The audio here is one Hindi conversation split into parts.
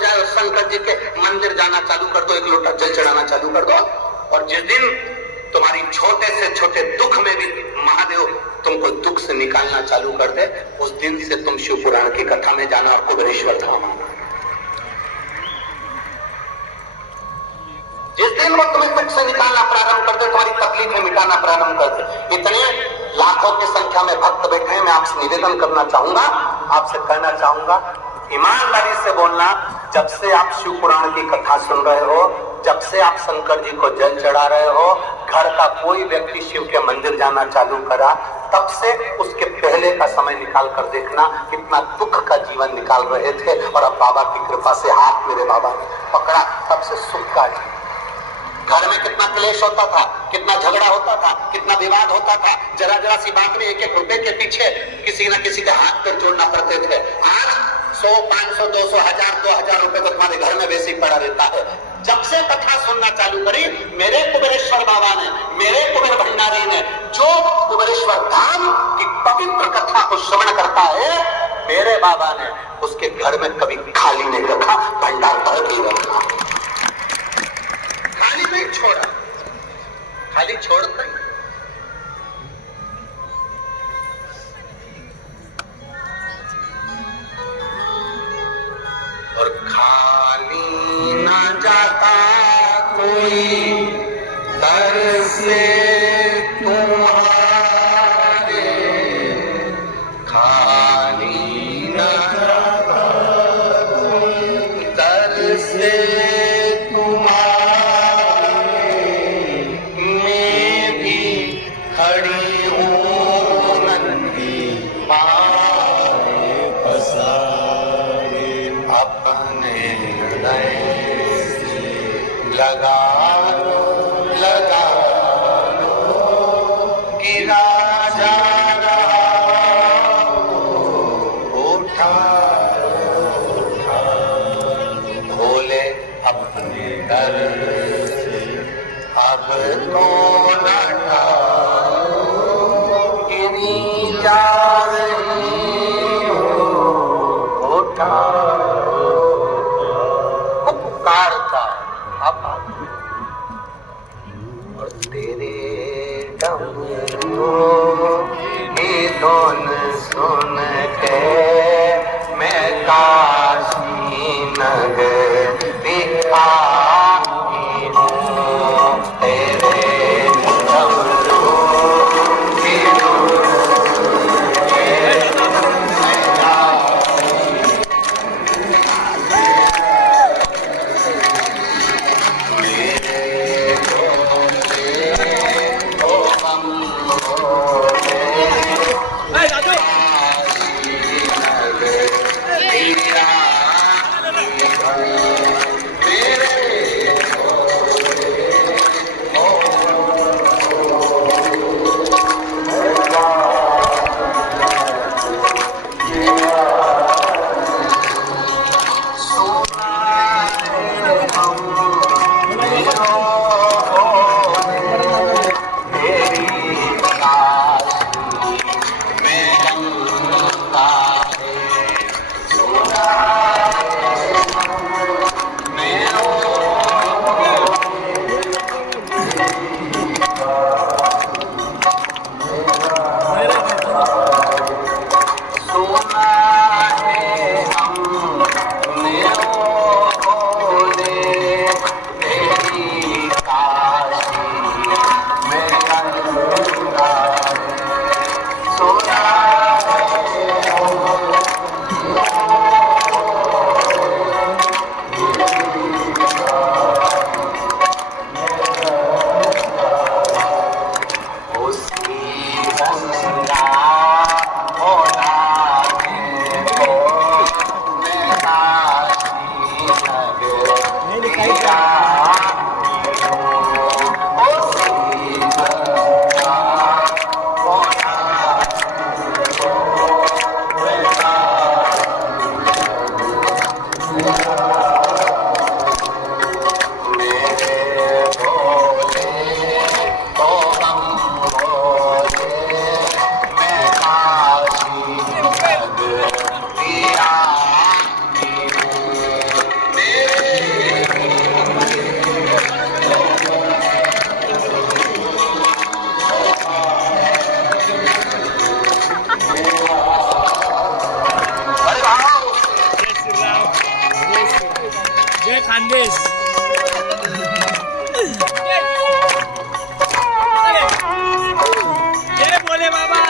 जाए और शंकर जी के मंदिर जाना चालू कर दो, एक लोटा जल चढ़ाना चालू कर दो। और जिस दिन तुम्हारी छोटे से छोटे दुख में भी महादेव तुमको दुख से निकालना चालू कर दे, उस दिन से तुम शिव पुराण की कथा में जाना और कुबेरेश्वर धाम आना। जिस दिन वो तुम्हें दुख से निकालना प्रारंभ कर दे, तुम्हारी तकलीफें मिटाना प्रारंभ कर दे। इतने लाखों की संख्या में भक्त बैठे हैं, मैं आपसे निवेदन करना चाहूंगा, आपसे कहना चाहूंगा, ईमानदारी से बोलना। जब से आप शिव पुराण की कथा सुन रहे हो, जब से आप शंकर जी को जल चढ़ा रहे हो, घर का कोई व्यक्ति शिव के मंदिर जाना चालू करा, तब से उसके पहले का समय निकाल कर देखना कितना दुख का जीवन निकाल रहे थे, और अब बाबा की कृपा से हाथ मेरे बाबा ने पकड़ा, तब से सुख का जीवन। घर में कितना क्लेश होता था, कितना झगड़ा होता था, कितना विवाद होता था, जरा जरा सी बात में 1-1 रुपए के पीछे किसी न किसी के हाथ पर जोड़ना पड़ते थे। आज 100, 500, 200, 1000, 2000 रुपए तो तुम्हारे घर में वैसे ही पड़ा रहता है। जब से कथा सुनना चालू करी, मेरे कुबेरेश्वर बाबा ने, मेरे कुबेर भंडारी ने, जो कुबेरेश्वर धाम की पवित्र कथा को श्रवण करता है, मेरे बाबा ने उसके घर में कभी खाली नहीं रखा, भंडार भर के रखा, खाली नहीं छोड़ा, खाली छोड़ नहीं। और खाली ना जाता कोई दर से तुम्हारे, खाली ना जाता कोई दर से लगा लो कि राजा उठा खोले अपने दर से, अब तो लटा गिरी जा रही हो, उठा पुकारता अब। और तेरे डमरू की धुन सुन के मैं काशी नगरी आई हूँ, तेरे डमरू की धुन सुन के मैं काशी नगरी आई हूँ। मंगेश. जय भोले बाबा.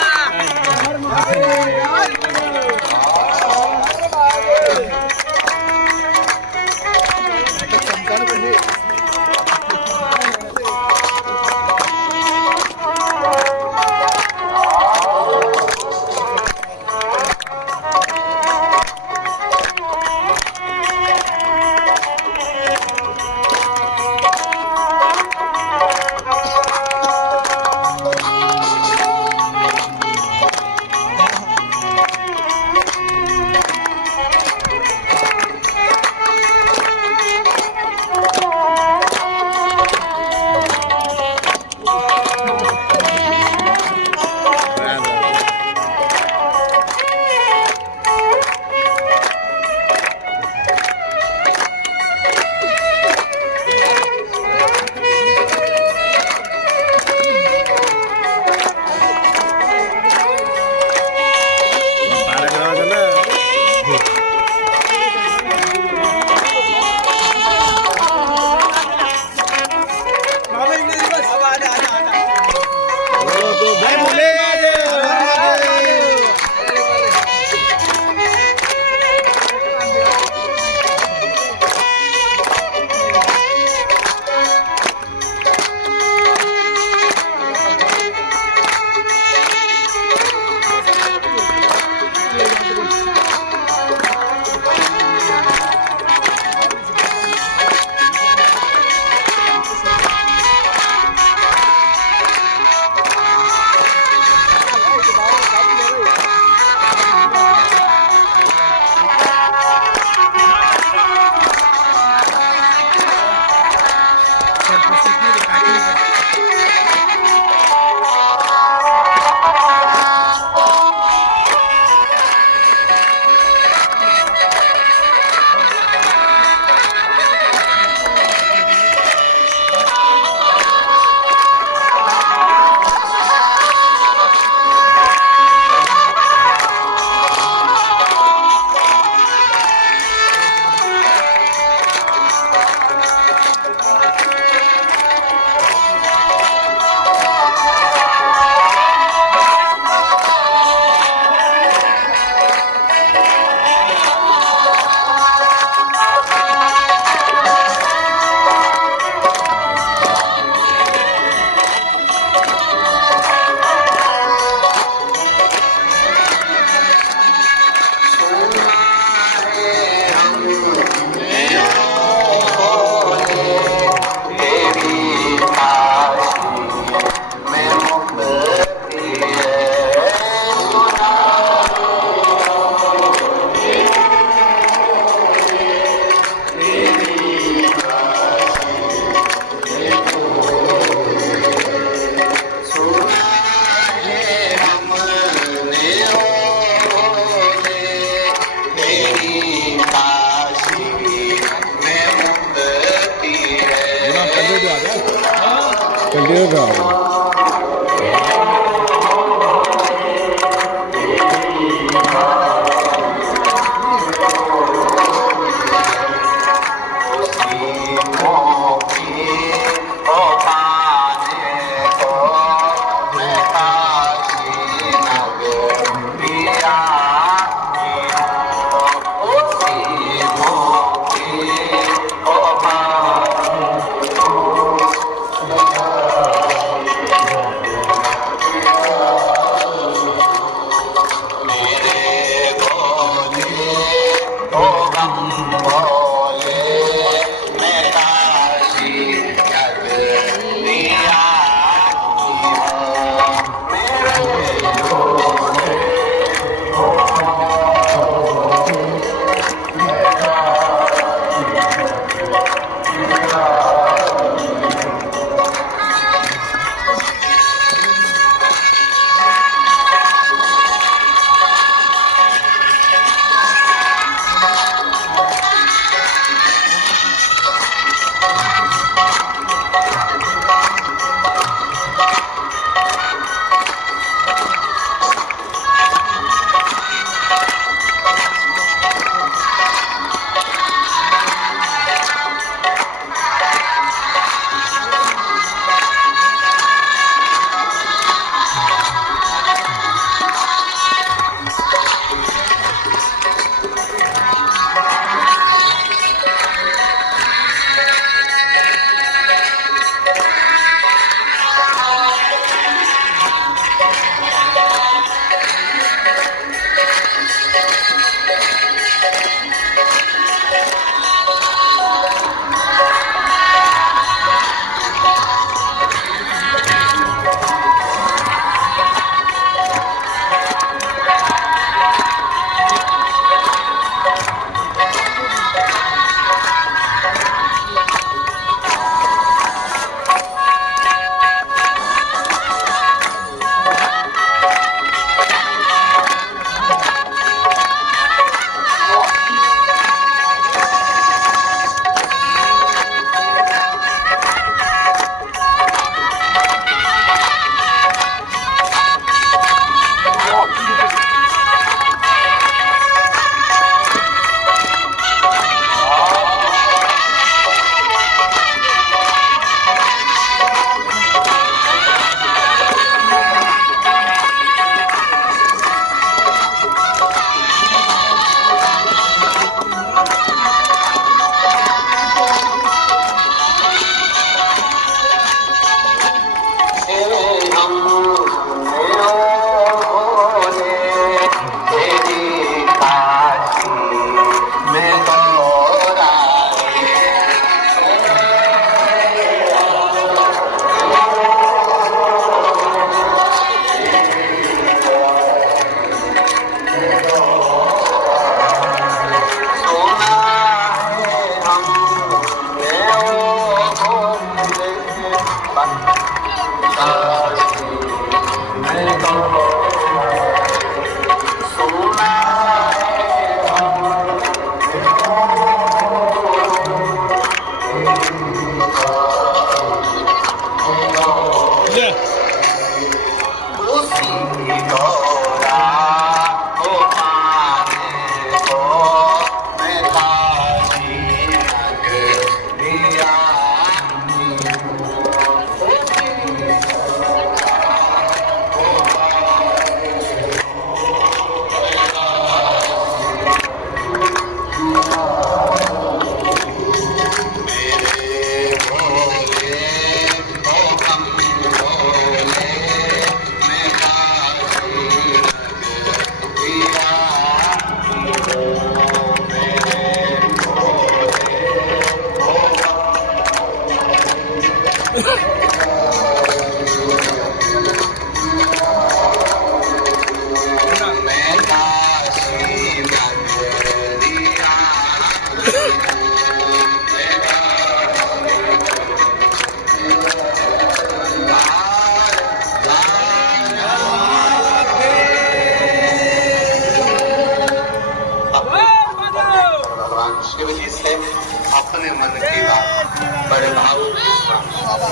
बड़े भाव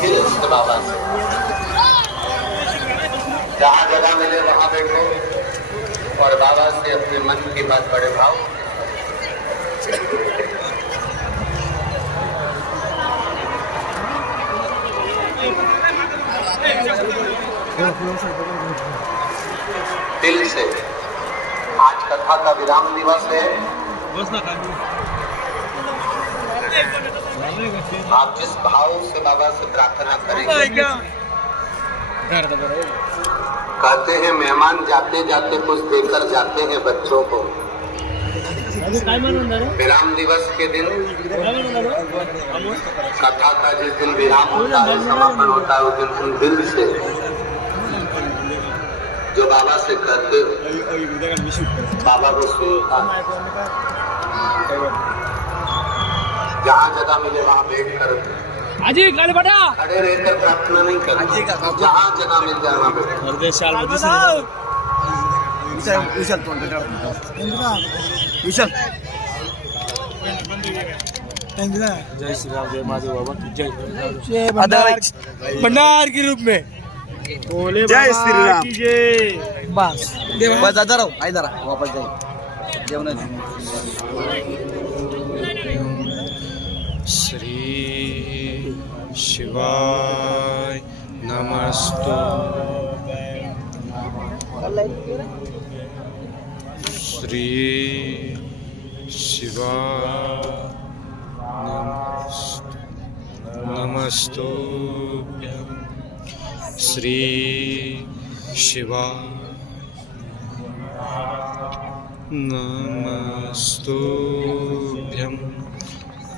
दिल से बाबा से, जहाँ जगह मिले वहाँ बैठो और बाबा से अपने मन की बात बड़े भाव। दिल से। आज कथा का विराम दिवस है। आप जिस भाव से बाबा से प्रार्थना करेंगे, कहते हैं मेहमान जाते जाते कुछ देकर जाते हैं बच्चों को। विराम दिवस के दिन कथा का जिस दिन विराम होता है, समापन होता है, उस दिन तुम दिल से जो बाबा से कहते हो, बाबा को सुनता है। जहाँ जगह मिले वहाँ बैठ कर खड़े रहकर प्रार्थना नहीं करना, जहाँ जगह मिल जाए वहाँ बैठ। जय श्री राम, जय महादेव बाबा की जय। भंडार के रूप में जय श्री राम की जय। बस दादा रहो, आई जरा वापस जाए जेवण। श्री शिवाय नमस्तु। श्री शिवाय नमस्तुभ्यं। श्री शिवाय नमस्तुभ्यं।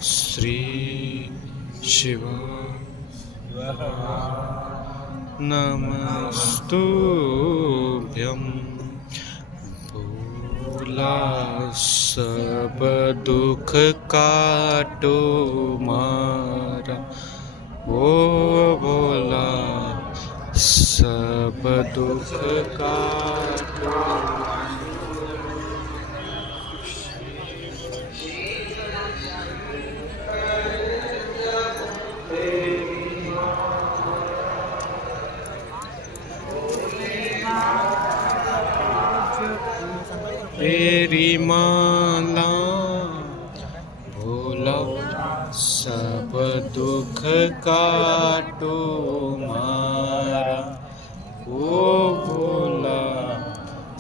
श्री शिवाय नमस्तुभ्यं। भोला सब दुख काटो मारा, ओ भोला सब दुख काटो। तेरी माला भोला सब दुख काटो मारा, ओ भोला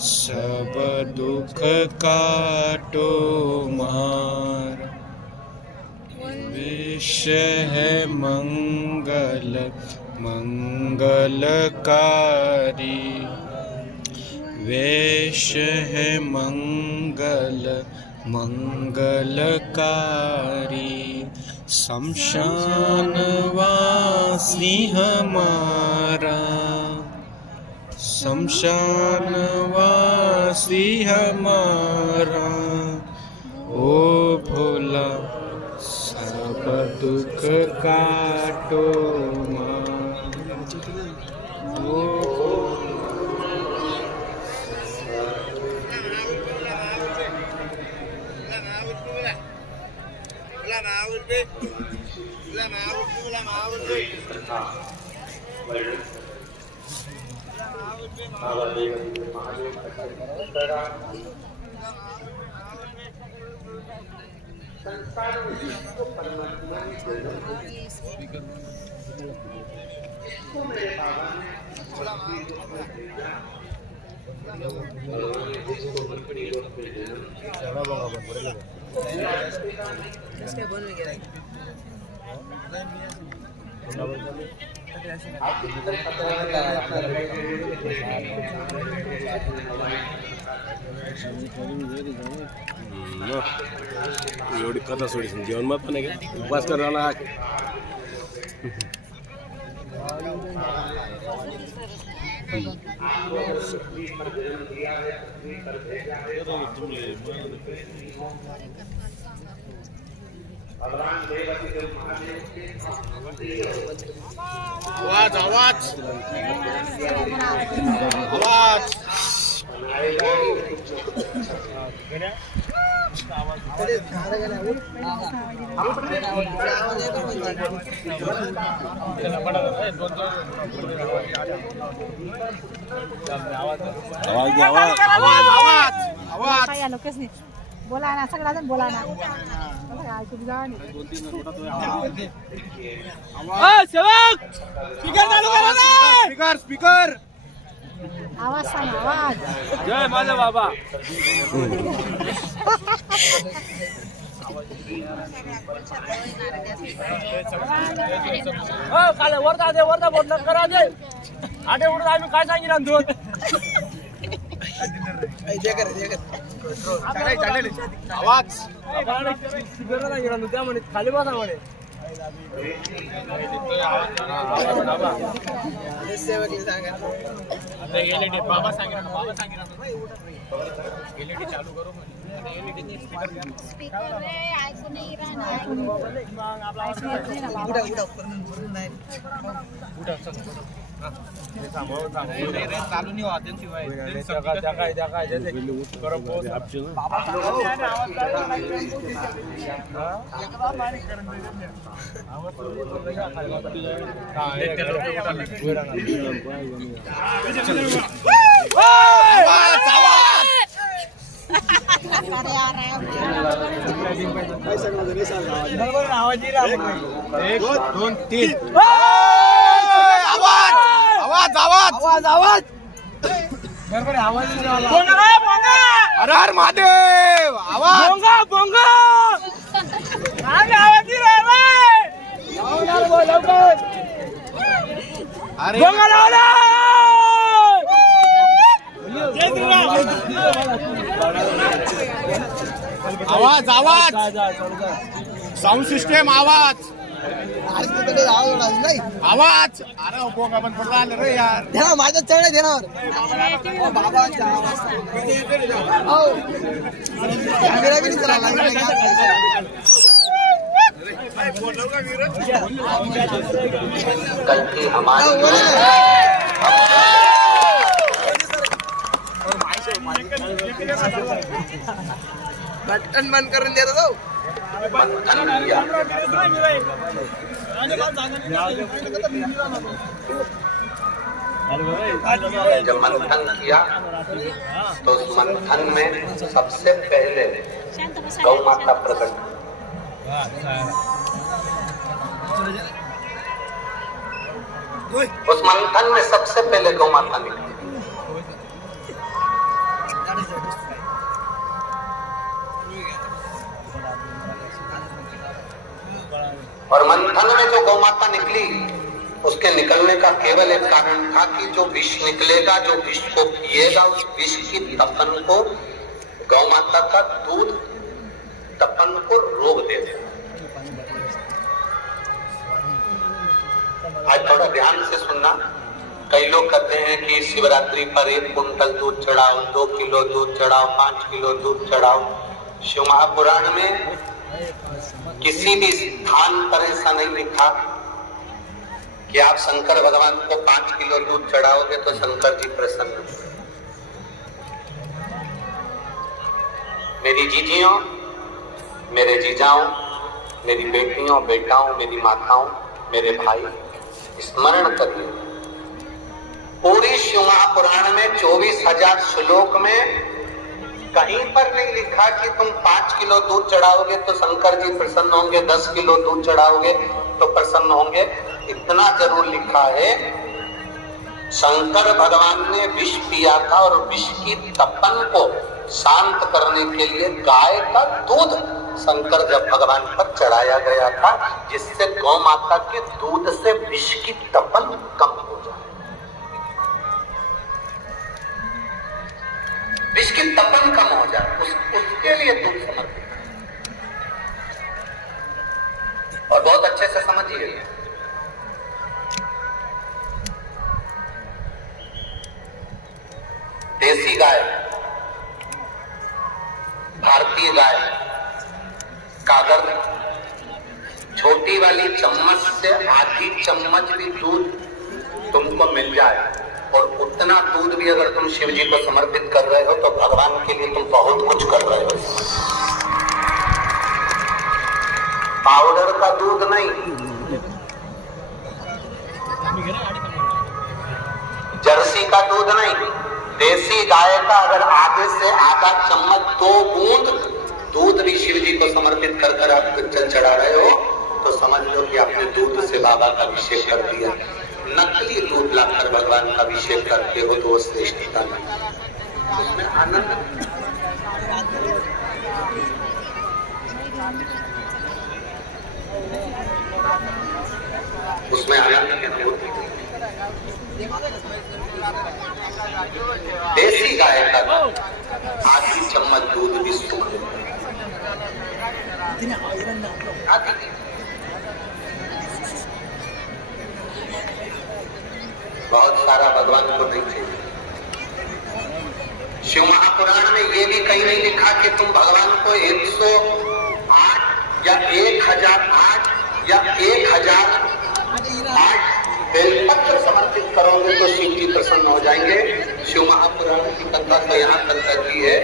सब दुख काटो मारा। विष है मंगल मंगलकारी, वेश है मंगल मंगलकारी। शमशान वासी हमारा, शमशान वासी हमारा, ओ भोला सब दुख काटो मारा, ओ एवढी कथा सोडीस जेवण मत पण आहे का उपवास करायला। आवाज आवाज आवाज बोला ना सगळा जण बोला ना ऐकून जा स्पीकर आवाज सांग आवाज जय माझा बाबा काले वरदा बोलणार करा दे आटे उडत आम्ही काय सांगितलं दोन आवाज त्यामुळे खाली बसा म्हणे बाबा सांगितलं चालू करू स्पीकर रे ऐकून नाही राहणार चालू नाही वाजन शिवाय एक दोन तीन आवाज आवाज आवाज आवाज आवाज बरोबर आवाज हर हर महादेव आवाज बोंगा बोंगा आवाज लवकर अरे बोंगा लावला आवाज आवाज साऊंड सिस्टम आवाज आवाज अरे बोंगा पण पडला रे यार ध्यान माझ्या चढ ध्यानावर कॅमेरा भी चला गलती हमारी बटन बंद करून देतो तो जब मंथन किया तो उस मंथन में सबसे पहले गौ माता प्रकट उस मंथन में सबसे पहले गौ माता निकली और मंथन में जो गौ माता निकली उसके निकलने का केवल एक कारण था कि जो विष निकलेगा, जो विष को पिएगा, उस विष की तपन को गौ माता का दूध तपन को रोक दे देगा। आज थोड़ा ध्यान से सुनना। कई लोग कहते हैं कि शिवरात्रि पर 1 कुंटल दूध चढ़ाओ, 2 किलो दूध चढ़ाओ, 5 किलो दूध चढ़ाओ। शिव महापुराण में किसी भी स्थान पर ऐसा नहीं लिखा कि आप शंकर भगवान को 5 किलो दूध चढ़ाओगे तो शंकर जी प्रसन्न होंगे। मेरी जीजियों, मेरे जीजाओं, मेरी बेटियों, बेटाओं, मेरी माताओं, मेरे भाई, स्मरण करिए पूरी शिव महापुराण में 24,000 श्लोक में कहीं पर नहीं लिखा कि तुम 5 किलो दूध चढ़ाओगे तो शंकर जी प्रसन्न होंगे, 10 किलो दूध चढ़ाओगे तो प्रसन्न होंगे। इतना जरूर लिखा है, शंकर भगवान ने विष पिया था और विष की तपन को शांत करने के लिए गाय का दूध शंकर जब भगवान पर चढ़ाया गया था, जिससे गौ माता के दूध से विष की तपन कम हो जाए। विष की तपन कम हो जाए, उसके लिए दूध समर्पित। और बहुत अच्छे से समझिए, देसी गाय, भारतीय गाय का अगर छोटी वाली चम्मच से आधी चम्मच भी दूध तुमको मिल जाए और उतना दूध भी अगर तुम शिव जी को समर्पित कर रहे हो तो भगवान के लिए तुम बहुत कुछ कर रहे हो। पाउडर का दूध नहीं, जर्सी का दूध नहीं, देसी गाय का अगर आधे से आधा चम्मच 2 बूंद दूध भी शिव जी को समर्पित कर कर आप जल चढ़ा रहे हो तो समझ लो कि आपने दूध से बाबा का अभिषेक कर दिया। नकली दूध लाकर भगवान का अभिषेक करते हो तो वो श्रेष्ठता नहीं, उसमें आनंद उसमें आनंद की अनुभूति। देसी गाय का आधी चम्मच दूध भी सुख बहुत सारा भगवान को नहीं चाहिए। शिव महापुराण में ये भी कहीं नहीं लिखा कि तुम भगवान को 108 या 1008 या 1008 बेलपत्र समर्पित करोगे तो शिव जी प्रसन्न हो जाएंगे। शिव महापुराण की कथा तो यहाँ तक की है,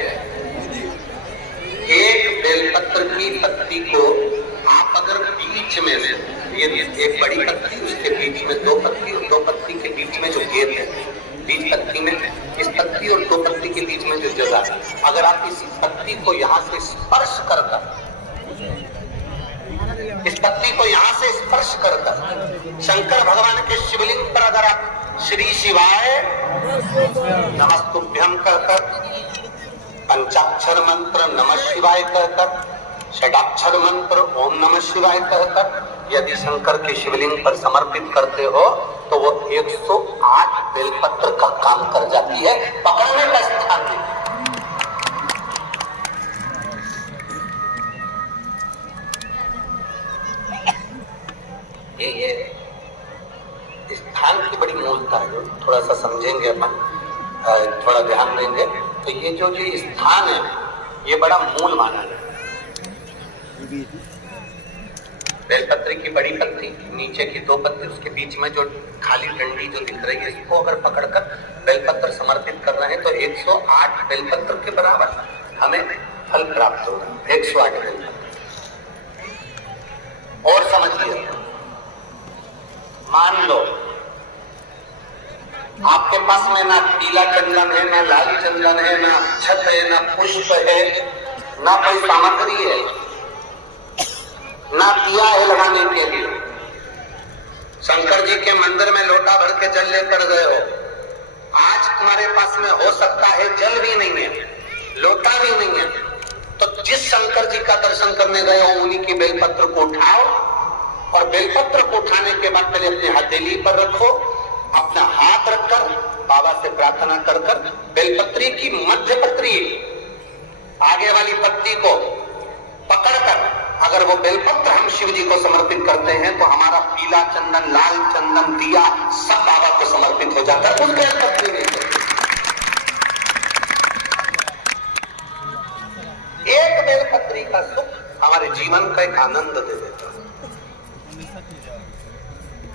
एक बेलपत्र की पत्ती को आप अगर बीच में से ये एक बड़ी पत्ती उसके बीच में 2 पत्ती और 2 पत्ती के बीच में जो घेर है, बीच पत्ती में इस पत्ती और 2 पत्ती के बीच में जो जगह, अगर आप इस पत्ती को यहाँ से स्पर्श करकर इस पत्ती को यहाँ से स्पर्श करकर शंकर भगवान के शिवलिंग पर अगर आप श्री शिवाय नमस्तुभ्यम कहकर, पंचाक्षर मंत्र नमः शिवाय कहकर, षडाक्षर मंत्र ओम नमः शिवाय कहकर यदि शंकर के शिवलिंग पर समर्पित करते हो तो वो 108 बेलपत्र का काम कर जाती है, पकड़ने का स्थान नहीं। ये स्थान की बड़ी मूलता है, थोड़ा सा समझेंगे अपन, थोड़ा ध्यान देंगे तो ये जो स्थान है ये बड़ा मूल माना है। बेलपत्र की बड़ी पत्ती, नीचे की 2 पत्ती, उसके बीच में जो खाली डंडी जो दिख रही है इसको अगर पकड़कर बेलपत्र समर्पित कर रहे हैं तो 108 बेलपत्र के बराबर हमें फल प्राप्त होगा। 108 बेलपत्र और समझिए, मान लो आपके पास में ना पीला चंदन है, ना लाल चंदन है, ना अक्षत है, ना पुष्प है, ना कोई सामग्री है, ना दिया है लगाने के लिए। शंकर जी के मंदिर में लोटा भर के जल लेकर गए हो, आज तुम्हारे पास में हो सकता है जल भी नहीं है, लोटा भी नहीं है, तो जिस शंकर जी का दर्शन करने गए हो उन्हीं की बेलपत्र को उठाओ और बेलपत्र को उठाने के बाद पहले अपने हथेली पर रखो, अपना हाथ रखकर बाबा से प्रार्थना कर कर बेलपत्री की मध्य पत्री आगे वाली पत्ती को पकड़कर अगर वो बेलपत्र हम शिव जी को समर्पित करते हैं तो हमारा पीला चंदन, लाल चंदन, दिया सब बाबा को समर्पित हो जाता है उस बेलपत्री में। एक बेलपत्री का सुख हमारे जीवन का एक आनंद दे देता है।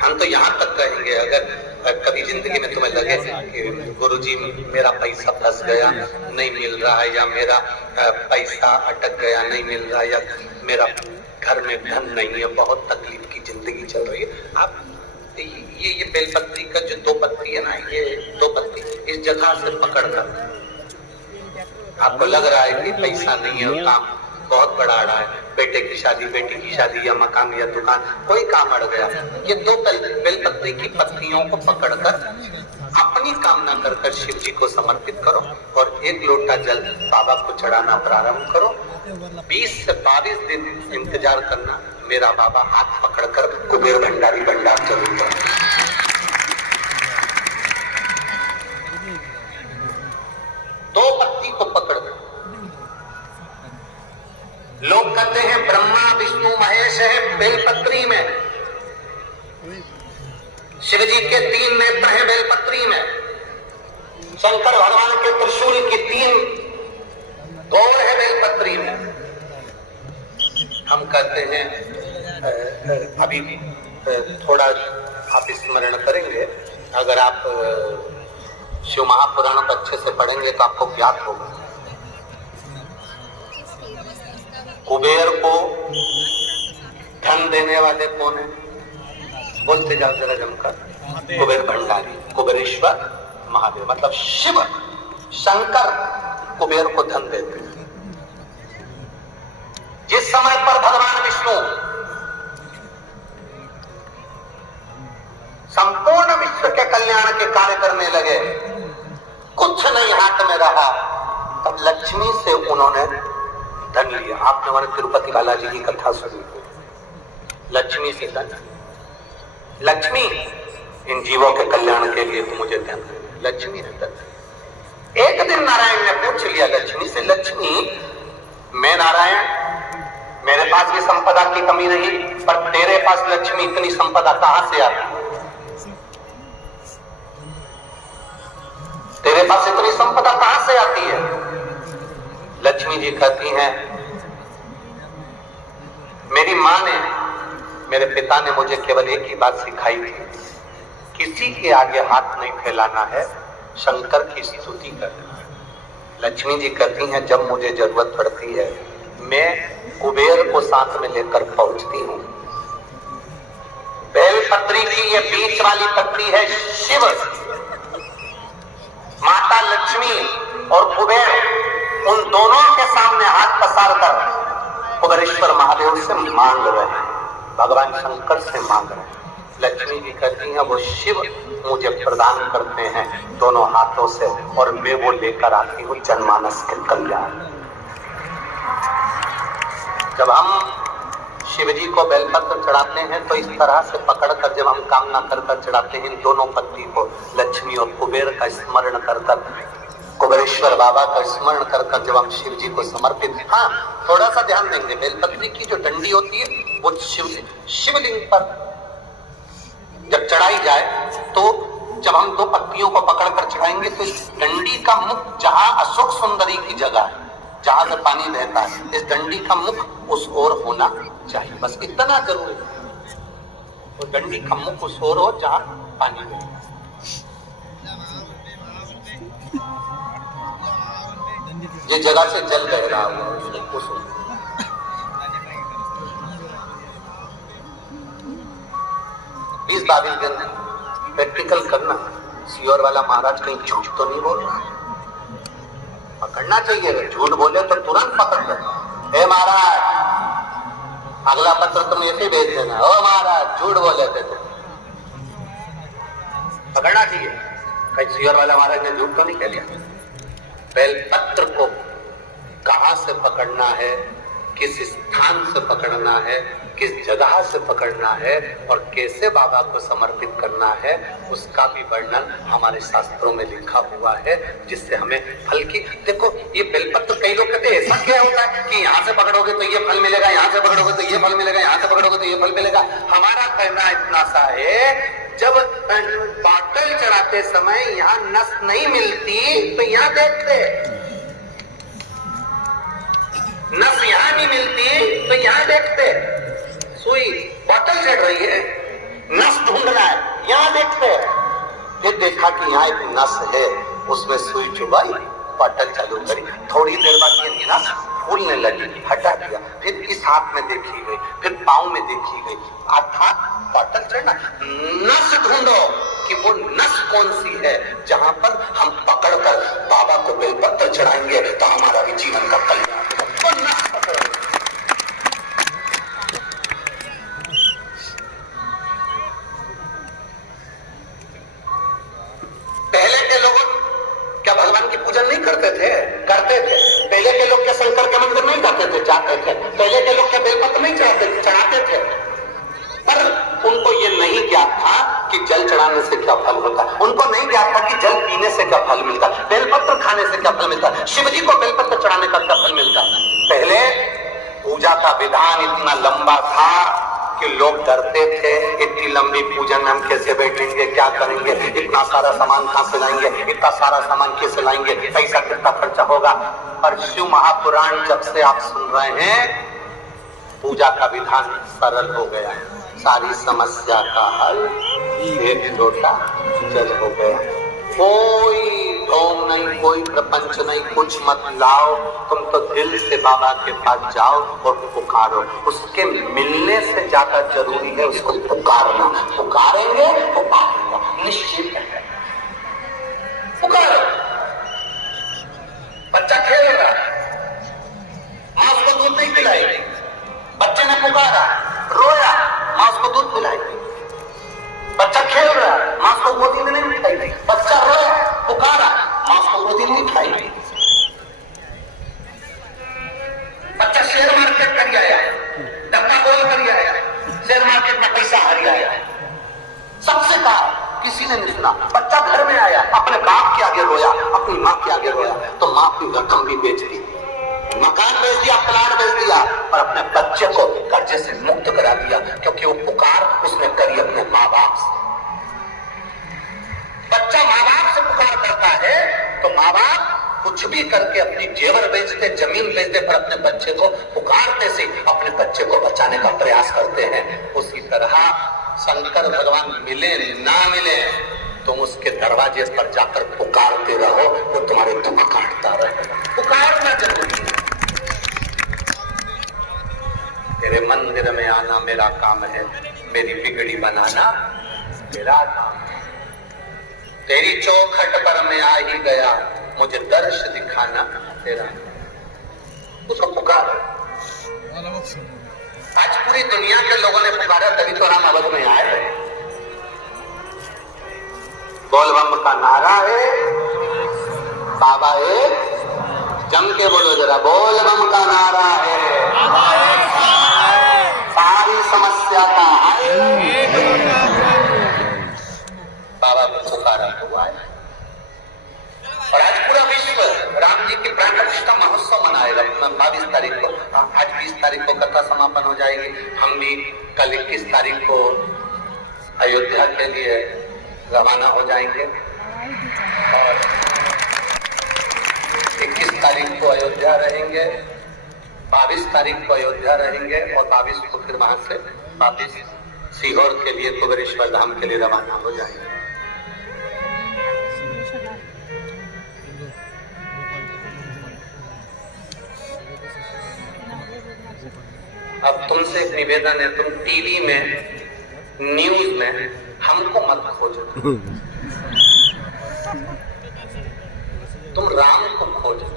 हम तो यहाँ तक कहेंगे, अगर कभी जिंदगी में तुम्हें लगे कि गुरुजी मेरा पैसा फंस गया नहीं मिल रहा है, या मेरा पैसा अटक गया नहीं मिल रहा है, या मेरा घर में धन नहीं है, बहुत तकलीफ की जिंदगी चल रही है, आप ये बेलपत्री का जो 2 पत्ती है ना, ये 2 पत्ती इस जगह से पकड़कर, आपको लग रहा है कि पैसा नहीं है, काम बहुत बड़ा अड़ा है, बेटे की शादी, बेटी की शादी, या मकान या दुकान, कोई काम अड़ गया, ये 2 बेलपत्री की पत्तियों को पकड़कर अपनी कामना कर कर शिव जी को समर्पित करो और 1 लोटा जल बाबा को चढ़ाना प्रारंभ करो। 20 से 22 दिन इंतजार करना, मेरा बाबा हाथ पकड़कर कुबेर भंडारी भंडार जरूर करो। दो पत्ती को पकड़ कर, लोग कहते हैं ब्रह्मा विष्णु महेश है बेलपत्री में, शिव जी के 3 नेत्र हैं बेलपत्री में, शंकर भगवान के त्रिशूल की 3 गौर है बेलपत्री में। हम कहते हैं अभी थोड़ा आप स्मरण करेंगे, अगर आप शिव महापुराण को अच्छे से पढ़ेंगे तो आपको ज्ञात होगा। कुबेर को धन देने वाले कौन है? बोलते जाओ जरा जमकर। कुबेर भंडारी, कुबेरेश्वर महादेव, मतलब शिव शंकर कुबेर को धन देते हैं। जिस समय पर भगवान विष्णु संपूर्ण विश्व के कल्याण के कार्य करने लगे, कुछ नहीं हाथ में रहा, तब लक्ष्मी से उन्होंने धन लिया। आपने हमारे तिरुपति बालाजी की कथा सुनी, लक्ष्मी से धन। लक्ष्मी इन जीवों के कल्याण के लिए मुझे धन, लक्ष्मी ने धन। एक दिन नारायण ने पूछ लिया लक्ष्मी से, लक्ष्मी मैं नारायण, मेरे पास भी संपदा की कमी नहीं, पर तेरे पास लक्ष्मी इतनी संपदा कहां से आती है? तेरे पास इतनी संपदा कहां से आती है? लक्ष्मी जी कहती हैं, मेरी मां ने, मेरे पिता ने मुझे केवल एक ही बात सिखाई थी, किसी के आगे हाथ नहीं फैलाना है, शंकर की स्तुति करना है। लक्ष्मी जी कहती हैं, जब मुझे जरूरत पड़ती है मैं कुबेर को साथ में लेकर पहुंचती हूं। बेलपत्री की ये बीच वाली पत्री है शिव, माता लक्ष्मी और कुबेर, उन दोनों के सामने हाथ पसार कर कुबेरेश्वर महादेव से मांग रहे हैं, भगवान शंकर से मांग रहे हैं। लक्ष्मी जी कहती हैं, वो शिव मुझे प्रदान करते हैं दोनों हाथों से, और मैं वो लेकर आती हूँ जनमानस के कल्याण। जब हम शिव जी को बेलपत्र चढ़ाते हैं तो इस तरह से पकड़कर, जब हम कामना कर चढ़ाते हैं, इन दोनों पत्ती को लक्ष्मी और कुबेर का स्मरण कर, कुबेरेश्वर बाबा का स्मरण कर जब हम शिव जी को समर्पित। हाँ, थोड़ा सा ध्यान देंगे, बेलपत्री की जो डंडी होती है वो शिवलिंग पर जब चढ़ाई जाए, तो जब हम दो पत्तियों को पकड़कर चढ़ाएंगे तो इस डंडी का मुख जहां अशोक सुंदरी की जगह है, जहां से पानी बहता है, इस डंडी का मुख उस ओर होना चाहिए, बस इतना जरूरी है। वो डंडी का मुख उस ओर हो जहां पानी बहता है। जिस जगह से जल बह रहा हो उस 20-22 दिन प्रैक्टिकल करना। सियोर वाला महाराज कहीं झूठ तो नहीं बोल रहा, पकड़ना चाहिए, अगर झूठ बोले तो तुरंत पकड़ लो। हे महाराज, अगला पत्र तुम ऐसे भेज देना, ओ महाराज झूठ बोले थे तुम, पकड़ना चाहिए। कहीं सियोर वाला महाराज ने झूठ तो नहीं कह लिया। बेलपत्र को कहां से पकड़ना है, किस स्थान से पकड़ना है, किस जगह से पकड़ना है और कैसे बाबा को समर्पित करना है, उसका भी वर्णन हमारे शास्त्रों में लिखा हुआ है, जिससे हमें फल की। देखो ये बेलपत्र, कई लोग कहते हैं ऐसा क्या होता है कि यहाँ से पकड़ोगे तो ये फल मिलेगा, यहाँ से पकड़ोगे तो ये फल मिलेगा, यहाँ से पकड़ोगे तो ये फल मिलेगा। हमारा कहना इतना सा है, जब बॉटल चढ़ाते समय यहाँ नस नहीं मिलती तो यहाँ देखते, नस यहाँ नहीं मिलती तो यहाँ देखते, सुई बॉटल चढ़ रही है, नस ढूंढ रहा है, यहाँ देखते हैं, फिर देखा कि यहाँ एक नस है, उसमें सुई चुभाई, बॉटल चालू करी, थोड़ी देर बाद ये नस फूलने लगी, हटा दिया, फिर इस हाथ में देखी गई, फिर पाँव में देखी गई, अर्थात बॉटल चढ़ना। नस ढूंढो कि वो नस कौन सी है जहां पर हम पकड़कर बाबा को बेलपत्र चढ़ाएंगे तो हमारा भी जीवन का कल्याण होगा। वो नस पकड़ो। पहले के लोग क्या भगवान की पूजन नहीं करते थे? करते थे। पहले के लोग क्या शंकर के मंदिर नहीं जाते थे? जाते थे। पहले के लोग क्या बेलपत्र नहीं चढ़ाते थे? पर उनको ये नहीं ज्ञात था कि जल चढ़ाने से क्या फल होता है, उनको नहीं ज्ञात था कि जल पीने से क्या फल मिलता है, बेलपत्र खाने से क्या फल मिलता है, शिव जी को बेलपत्र चढ़ाने का क्या फल मिलता है। पहले पूजा का विधान इतना लंबा था कि लोग डरते थे, इतनी लंबी पूजन में हम कैसे बैठेंगे, क्या करेंगे, इतना सारा सामान कहां से लाएंगे, इतना सारा सामान कैसे लाएंगे, पैसा कितना खर्चा होगा। पर शिव महापुराण जब से आप सुन रहे हैं, पूजा का विधान सरल हो गया है, सारी समस्या का हल एक लोटा जल हो गया, कोई ढोंग नहीं, कोई प्रपंच नहीं, कुछ मत लाओ, तुम तो दिल से बाबा के पास जाओ और पुकारो। उसके मिलने से ज्यादा जरूरी है उसको पुकारना। पुकारेंगे तो पाएगा, निश्चित है। पुकारो। बच्चा खेल रहा है, मां उसको दूध नहीं पिलाएगी, बच्चे ने पुकारा, रोया, मां उसको दूध पिलाएगी। बच्चा खेल रहा है, मां उसको गोदी में नहीं उठाएगी। बच्चा रोया, पुकारा, मां उसको गोदी में उठाएगी। बच्चा शेयर मार्केट कर आया, डब्बा गोल कर आया, शेयर मार्केट में पैसा हारी आया, सबसे कहा, किसी ने नहीं सुना। बच्चा घर में आया, अपने बाप के आगे रोया, अपनी माँ के आगे रोया, तो माँ की रकम भी बेच दी, मकान बेच दिया, प्लाट बेच दिया, और अपने बच्चे को कर्जे से मुक्त करा दिया, क्योंकि वो पुकार उसने करी अपने माँ बाप से। बच्चा माँ बाप से पुकार करता है तो माँ बाप कुछ भी करके अपनी जेवर बेच दे, जमीन बेच दे, पर अपने बच्चे को पुकारते से अपने बच्चे को बचाने का प्रयास करते हैं। उसी तरह शंकर भगवान मिले ना मिले, तुम उसके दरवाजे पर जाकर पुकारते रहो, वो तुम्हारे दुख काटता रहेगा। पुकारना जरूरी है। तेरे मंदिर में आना मेरा काम है, मेरी बिगड़ी बनाना मेरा काम है। तेरी चौखट पर मैं आ ही गया, मुझे दर्श दिखाना तेरा। उसको पुकार। आज पूरी दुनिया के लोगों ने पुकारा, तभी तो राम अवध में आए। बोल बम का नारा है, बाबा एक, जम के बोलो जरा, बोल बम का नारा है, सारी समस्या का हल। बाबा को पुकारा हुआ है। और आज पूरा विश्व राम जी की प्राण प्रतिष्ठा महोत्सव मनाएगा 22 तारीख को। आज 20 तारीख को कथा समापन हो जाएगी। हम भी कल 21 तारीख को अयोध्या के लिए रवाना हो जाएंगे, और 21 तारीख को अयोध्या रहेंगे, 22 तारीख को अयोध्या रहेंगे, और 22 को फिर वहां से वापिस सीहोर के लिए, कुबेरेश्वर धाम के लिए रवाना हो जाएंगे। अब तुमसे एक निवेदन है, तुम टीवी में, न्यूज में हमको मत खोजो, तुम राम को खोजो।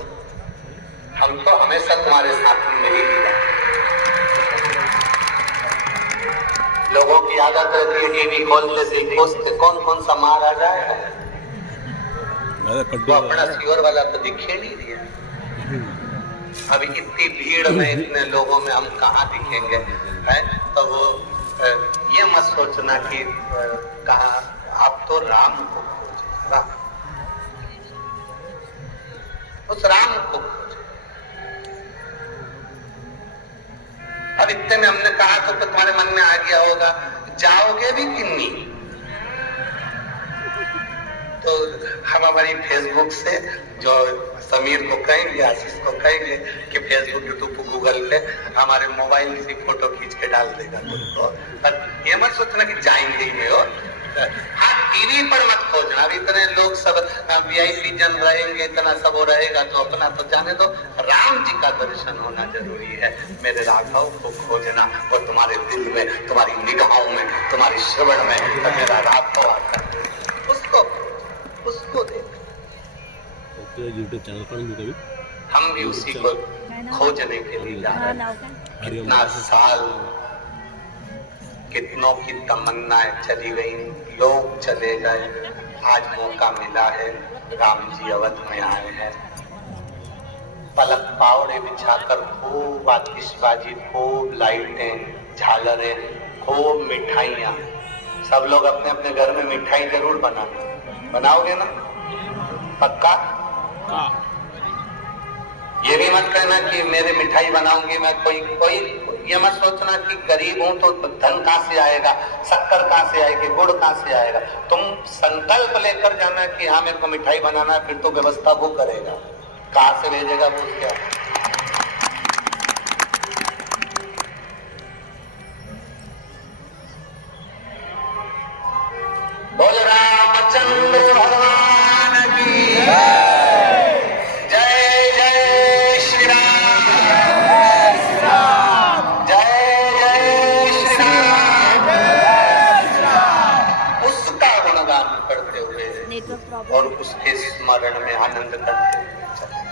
हम तो हमेशा तुम्हारे साथ में ही मिला। लोगों की आदत रहती है टीवी खोलने से खोजते कौन कौन सा मार आ जाएगा, तो अपना सीवर वाला तो दिखे नहीं दिया। अभी इतनी भीड़ में, इतने लोगों में हम कहाँ दिखेंगे, है? तो वो ये मत सोचना कि कहा, आप तो राम को खोज, राम, उस राम को खोज। अब इतने में हमने कहा तो तुम्हारे मन में आ गया होगा, जाओगे भी कि नहीं? तो हम हमारी फेसबुक से जो समीर को कहेंगे, आशीष को कहेंगे कि फेसबुक, यूट्यूब, गूगल पे हमारे मोबाइल से फोटो खींच के डाल देगा तुमको। पर ये मत सोचना कि जाएंगे ही हो। हाँ, टीवी पर मत खोजना। अब इतने लोग सब VIP जन रहेंगे, इतना सब हो रहेगा, तो अपना तो जाने दो। राम जी का दर्शन होना जरूरी है। मेरे राघव को खोजना, और तुम्हारे दिल में, तुम्हारी निगाहों में, तुम्हारी श्रवण में तो मेरा राघव आता है। उसको देख। यूट्यूब चैनल पर भी हम भी उसी को खोजने के लिए जा रहे हैं। कितना साल, कितनों की तमन्नाएं चली गई, लोग चले गए, आज मौका मिला है, राम जी अवध में आए हैं। पलक पावड़े बिछाकर खूब आतिशबाजी, खूब लाइटें, झालरें, खूब मिठाइयाँ। सब लोग अपने अपने घर में मिठाई जरूर बनाओगे ना? पक्का? ये भी मत कहना कि मेरे मिठाई बनाऊंगी मैं, कोई ये मत सोचना कि गरीब हूं तो धन कहां से आएगा, शक्कर कहां से आएगी, गुड़ कहां से आएगा। तुम संकल्प लेकर जाना कि हाँ मेरे को मिठाई बनाना है, फिर तो व्यवस्था वो करेगा। कहां से भेजेगा वो क्या? बोल रामचंद्र भगवान की। और उसके स्मरण में आनंद करते चले।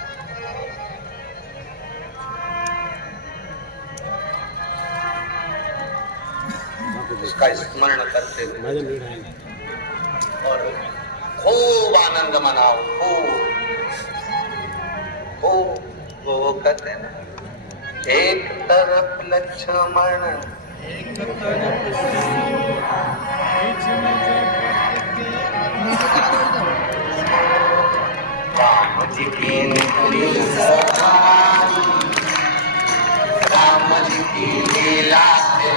उसका स्मरण करते हुए और खूब आनंद मनाओ, खूब वो कहते हैं ना, एक तरफ लक्ष्मण राम जी की राम जी की लीला से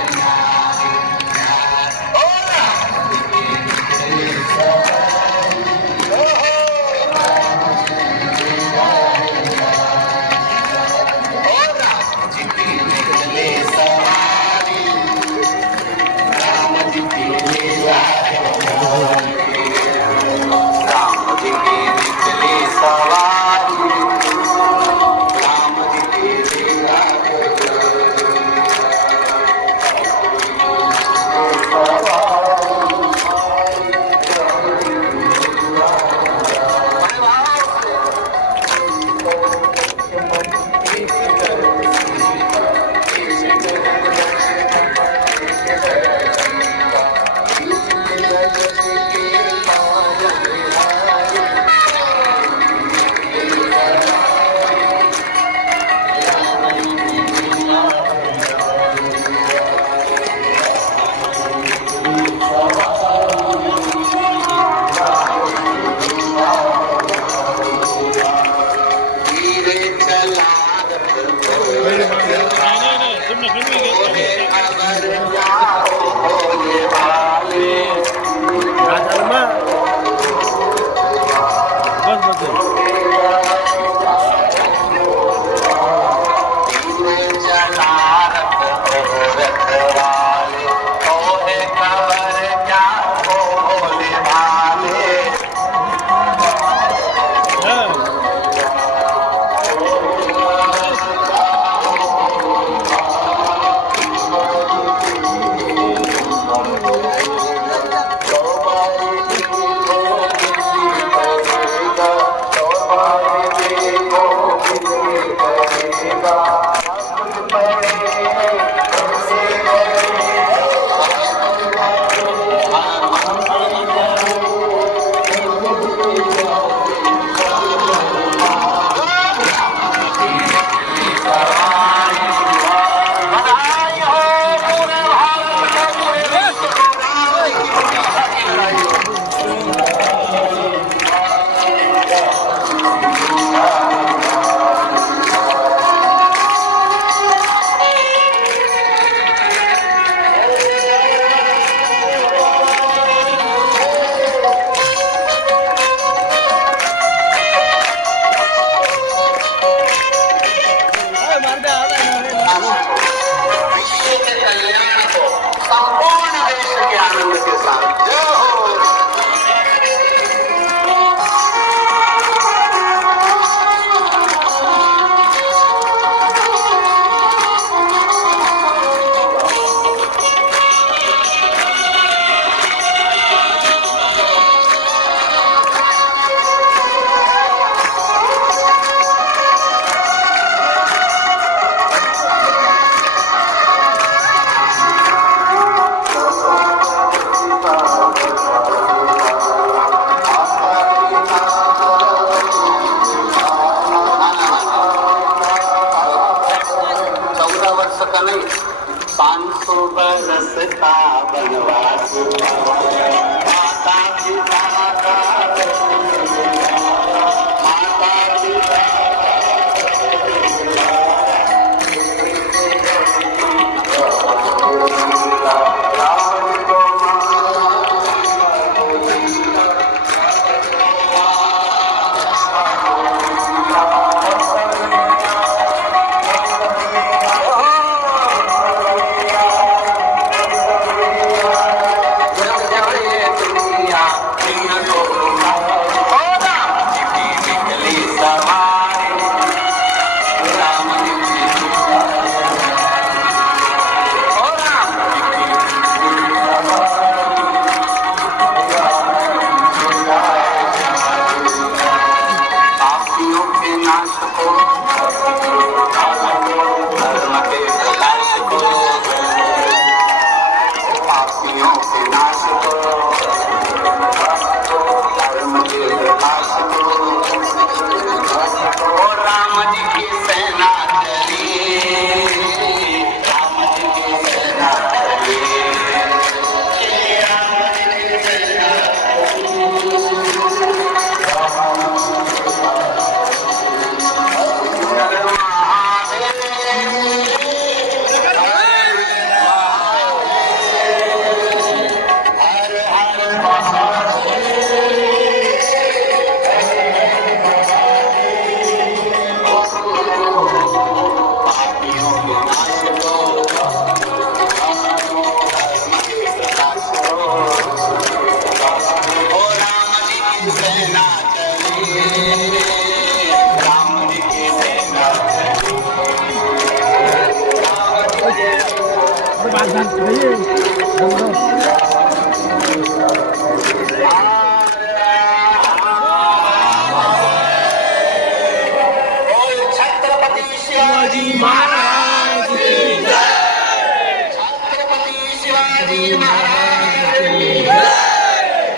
छत्रपति शिवाजी महाराज की जय। छत्रपति शिवाजी महाराज की जय।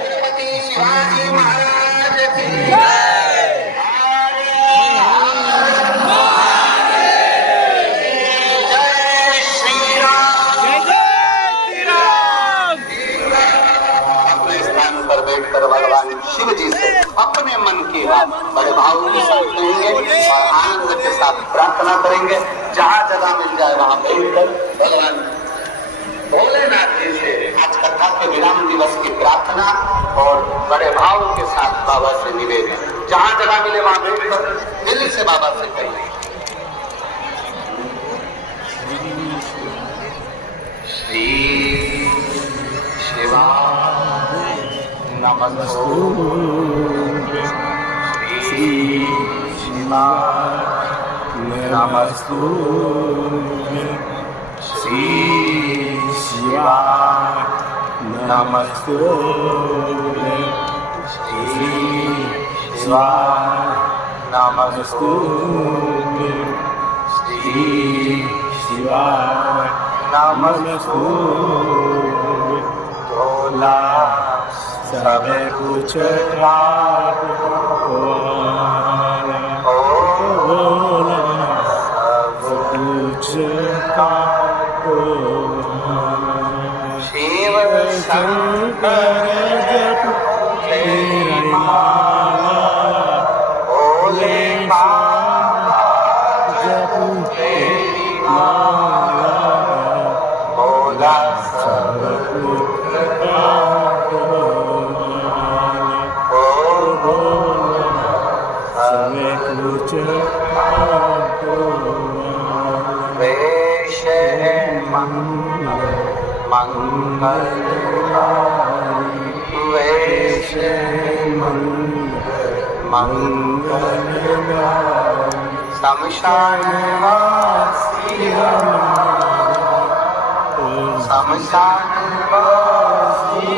छत्रपति शिवाजी महाराज की जय। जय श्री राम। अपने स्थान पर बैठकर भगवान शिव जी से अपने मन की बात बड़े भाव के साथ कहेंगे और आनंद के साथ प्रार्थना करेंगे। जहाँ जगह मिल जाए वहाँ बैठकर भगवान भोलेनाथ जी से आज कथा के विराम दिवस की प्रार्थना और बड़े भाव के साथ बाबा से निवेदन। जहाँ जगह मिले वहाँ बैठकर दिल से बाबा से कहेंगे। श्री शिवाय नमस्तुभ्यं। श्री शिवाय नमस्तुभ्यं। श्री शिवाय नमस्तुभ्यं। श्री शिवाय नमस्तुभ्यं। श्री शिवाय नमस्तुभ्यं। भोला सब कुछ प्राप्त कुछ शिव शंकर जप तेरी माला। भोले बाबा जप तेरी माला। भोला सब कुछ प्राप्त कुछ वेश मंगल वेश मंगल शमशान वासी शमशान वासी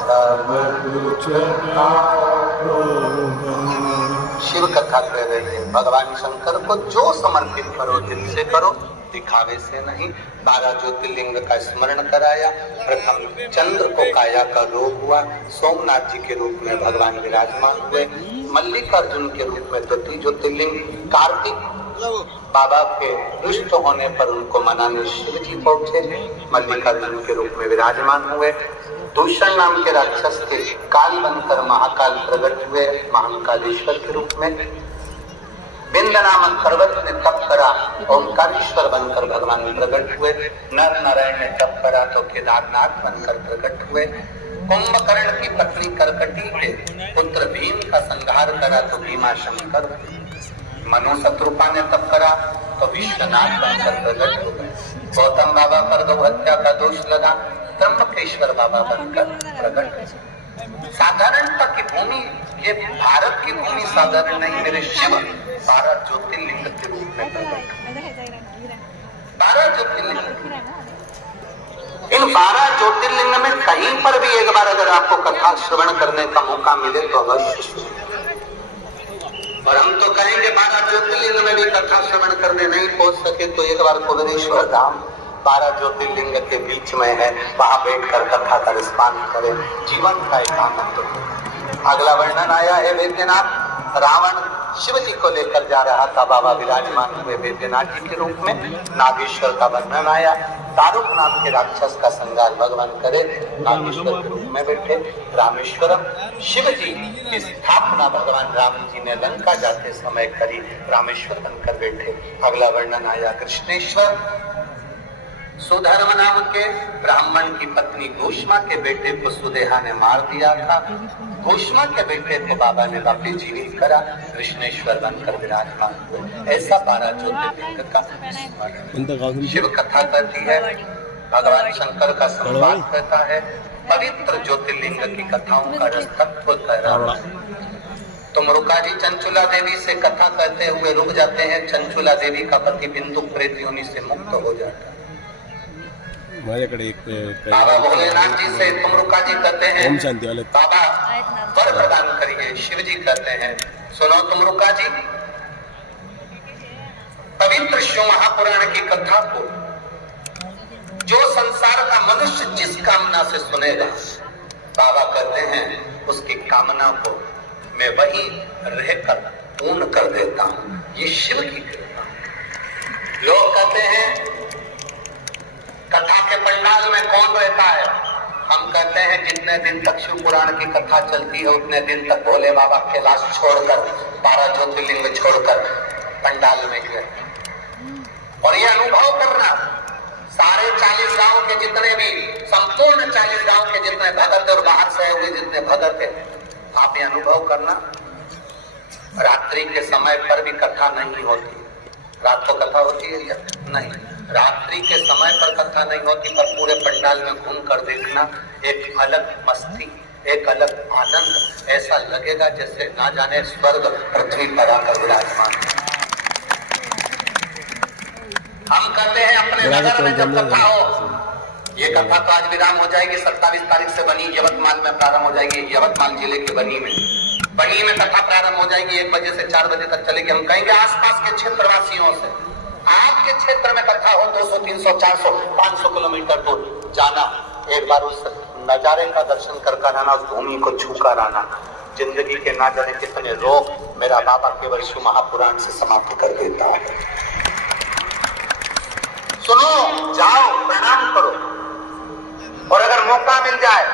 सब कुछ शिव कथा कह रहे हैं। भगवान शंकर को जो समर्पित करो दिल से करो, दिखावे से नहीं। 12 ज्योतिर्लिंग का स्मरण कराया। प्रथम चंद्र को काया का रोग हुआ, सोमनाथ जी के रूप में भगवान विराजमान हुए। मल्लिकार्जुन के रूप में द्वितीय ज्योतिर्लिंग कार्तिक बाबा के रुष्ट होने पर उनको मनाने शिव जी पहुंचे, मल्लिकार्जुन के रूप में विराजमान हुए। दूषण नाम के राक्षस थे, काल बनकर महाकाल प्रकट हुए महाकालेश्वर के रूप में। बिंद नामक पर्वत ने तप करा, ओंकारेश्वर बनकर भगवान प्रकट हुए। नर नारायण ने तप करा तो केदारनाथ बनकर प्रकट हुए। कुंभकर्ण की पत्नी करकटी के पुत्र भीम का संहार करा तो भीमा शंकर। मनु शत्रुपा ने तप करा तो विश्वनाथ बनकर प्रकट हो गए। गौतम बाबा पर गौ हत्या का दोष लगा, त्र्यंबकेश्वर बाबा बनकर प्रकट। साधारणता की भूमि, ये भारत की भूमि साधारण नहीं, मेरे शिव 12 ज्योतिर्लिंग के रूप में प्रकट। 12 ज्योतिर्लिंग, इन 12 ज्योतिर्लिंग में कहीं पर भी एक बार अगर आपको कथा श्रवण करने का मौका मिले तो अवश्य। और हम तो कहेंगे 12 ज्योतिर्लिंग में भी कथा श्रवण करने नहीं पहुंच सके तो एक बार भुवनेश्वर धाम 12 ज्योतिर्लिंग के बीच में है, वहां बैठकर कथा का रिस्पान करें, जीवन का एक आनंद। अगला वर्णन आया है वैद्यनाथ। रावण शिव जी को लेकर जा रहा था, बाबा विराजमान हुए वैद्यनाथ जी के रूप में। नागेश्वर का वर्णन आया। दारुक नाम के राक्षस का संहार भगवान करे, नागेश्वर के रूप में बैठे। रामेश्वरम, शिव जी की स्थापना भगवान राम जी ने लंका जाते समय करी, रामेश्वर बनकर बैठे। अगला वर्णन आया कृष्णेश्वर। सुधर्म नाम के ब्राह्मण की पत्नी घोषमा के बेटे को सुदेहा ने मार दिया था। घोषमा के बेटे को बाबा ने वापिस जीवित करा, कृष्णेश्वर बनकर विराजमान हुए। ऐसा 12 ज्योतिर्लिंग का स्मरण शिव कथा करती है। भगवान शंकर का संवाद कहता है। पवित्र ज्योतिर्लिंग की कथाओं का रस तत्व कह रहा हूं। तो मुरुकाजी चंचुला देवी से कथा कहते हुए रुक जाते हैं। चंचुला देवी का पति बिंदु प्रेत योनि से मुक्त हो जाता है। बाबा भोलेनाथ जी से तुमरुकाजी कहते हैं बाबा वर प्रदान करिए। शिव जी कहते हैं सुनो तुमरुकाजी, पवित्र शिव महापुराण की कथा को जो संसार का मनुष्य जिस कामना से सुनेगा, बाबा कहते हैं उसकी कामना को मैं वही रहकर पूर्ण कर देता हूं। ये शिव की कृपा। लोग कहते हैं कथा के पंडाल में कौन रहता है? हम कहते हैं जितने दिन तक शिव पुराण की कथा चलती है उतने दिन तक भोले बाबा कैलाश छोड़कर, 12 ज्योतिर्लिंग छोड़कर पंडाल में ही रहते हैं। और ये अनुभव करना, सारे 40 गांव के जितने भी, संपूर्ण 40 गांव के जितने भगत और बाहर से हुए जितने भगत है, आप ये अनुभव करना, रात्रि के समय पर भी कथा नहीं होती। रात को कथा होती है या नहीं? रात्रि के समय पर कथा नहीं होती, पर पूरे पंडाल में घूम कर देखना, एक अलग मस्ती, एक अलग आनंद, ऐसा लगेगा जैसे ना जाने स्वर्ग पृथ्वी पर आकर विराजमान। हम कहते हैं अपने नगर में जब कथा हो, ये कथा तो आज विराम हो जाएगी, 27 तारीख से बनी यवतमाल में प्रारंभ हो जाएगी। यवतमाल जिले के बनी में कथा प्रारंभ हो जाएगी। 1 बजे से 4 बजे तक चलेगी। हम कहेंगे आसपास के क्षेत्रवासियों से, आपके क्षेत्र में कथा हो 200, 300, 400, 500 किलोमीटर दूर जाना, एक बार उस नजारे का दर्शन कर आना, उस भूमि को छू कर आना। जिंदगी के ना जाने कितने रोग मेरा बाबा केवल शिव महापुराण से समाप्त कर देता है। सुनो, जाओ, प्रणाम करो, और अगर मौका मिल जाए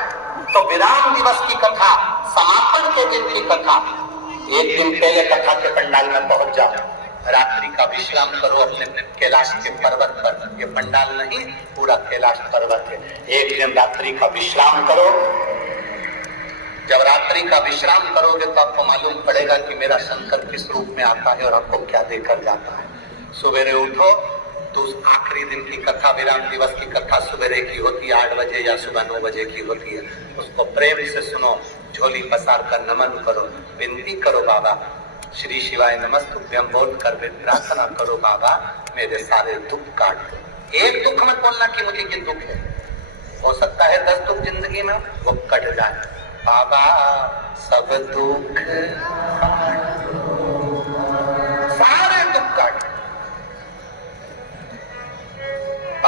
तो विराम दिवस की कथा, समापन के दिन की कथा, एक दिन पहले कथा के पंडाल में पहुंच जाओ, रात्रि का विश्राम करो अपने कैलाश के पर्वत पर। ये पंडाल नहीं, पूरा कैलाश पर्वत है। एक दिन रात्रि का विश्राम करो। जब रात्रि का विश्राम करोगे तो आपको मालूम पड़ेगा कि मेरा शंकर किस रूप में आता है और आपको क्या देकर जाता है। सवेरे उठो तो उस आखिरी दिन की कथा, विराम दिवस की कथा सवेरे की होती है, 8 बजे या सुबह 9 बजे की होती है। उसको प्रेम से सुनो, झोली पसार कर नमन करो, विनती करो बाबा श्री शिवाय नमस्तुभ्यम बोल कर प्रार्थना करो बाबा मेरे सारे दुख काट दो। एक दुख मत बोलना कि मुझे ये दुख है, हो सकता है 10 दुख जिंदगी में वो कट जाए। बाबा सब दुख सारे दुख काट,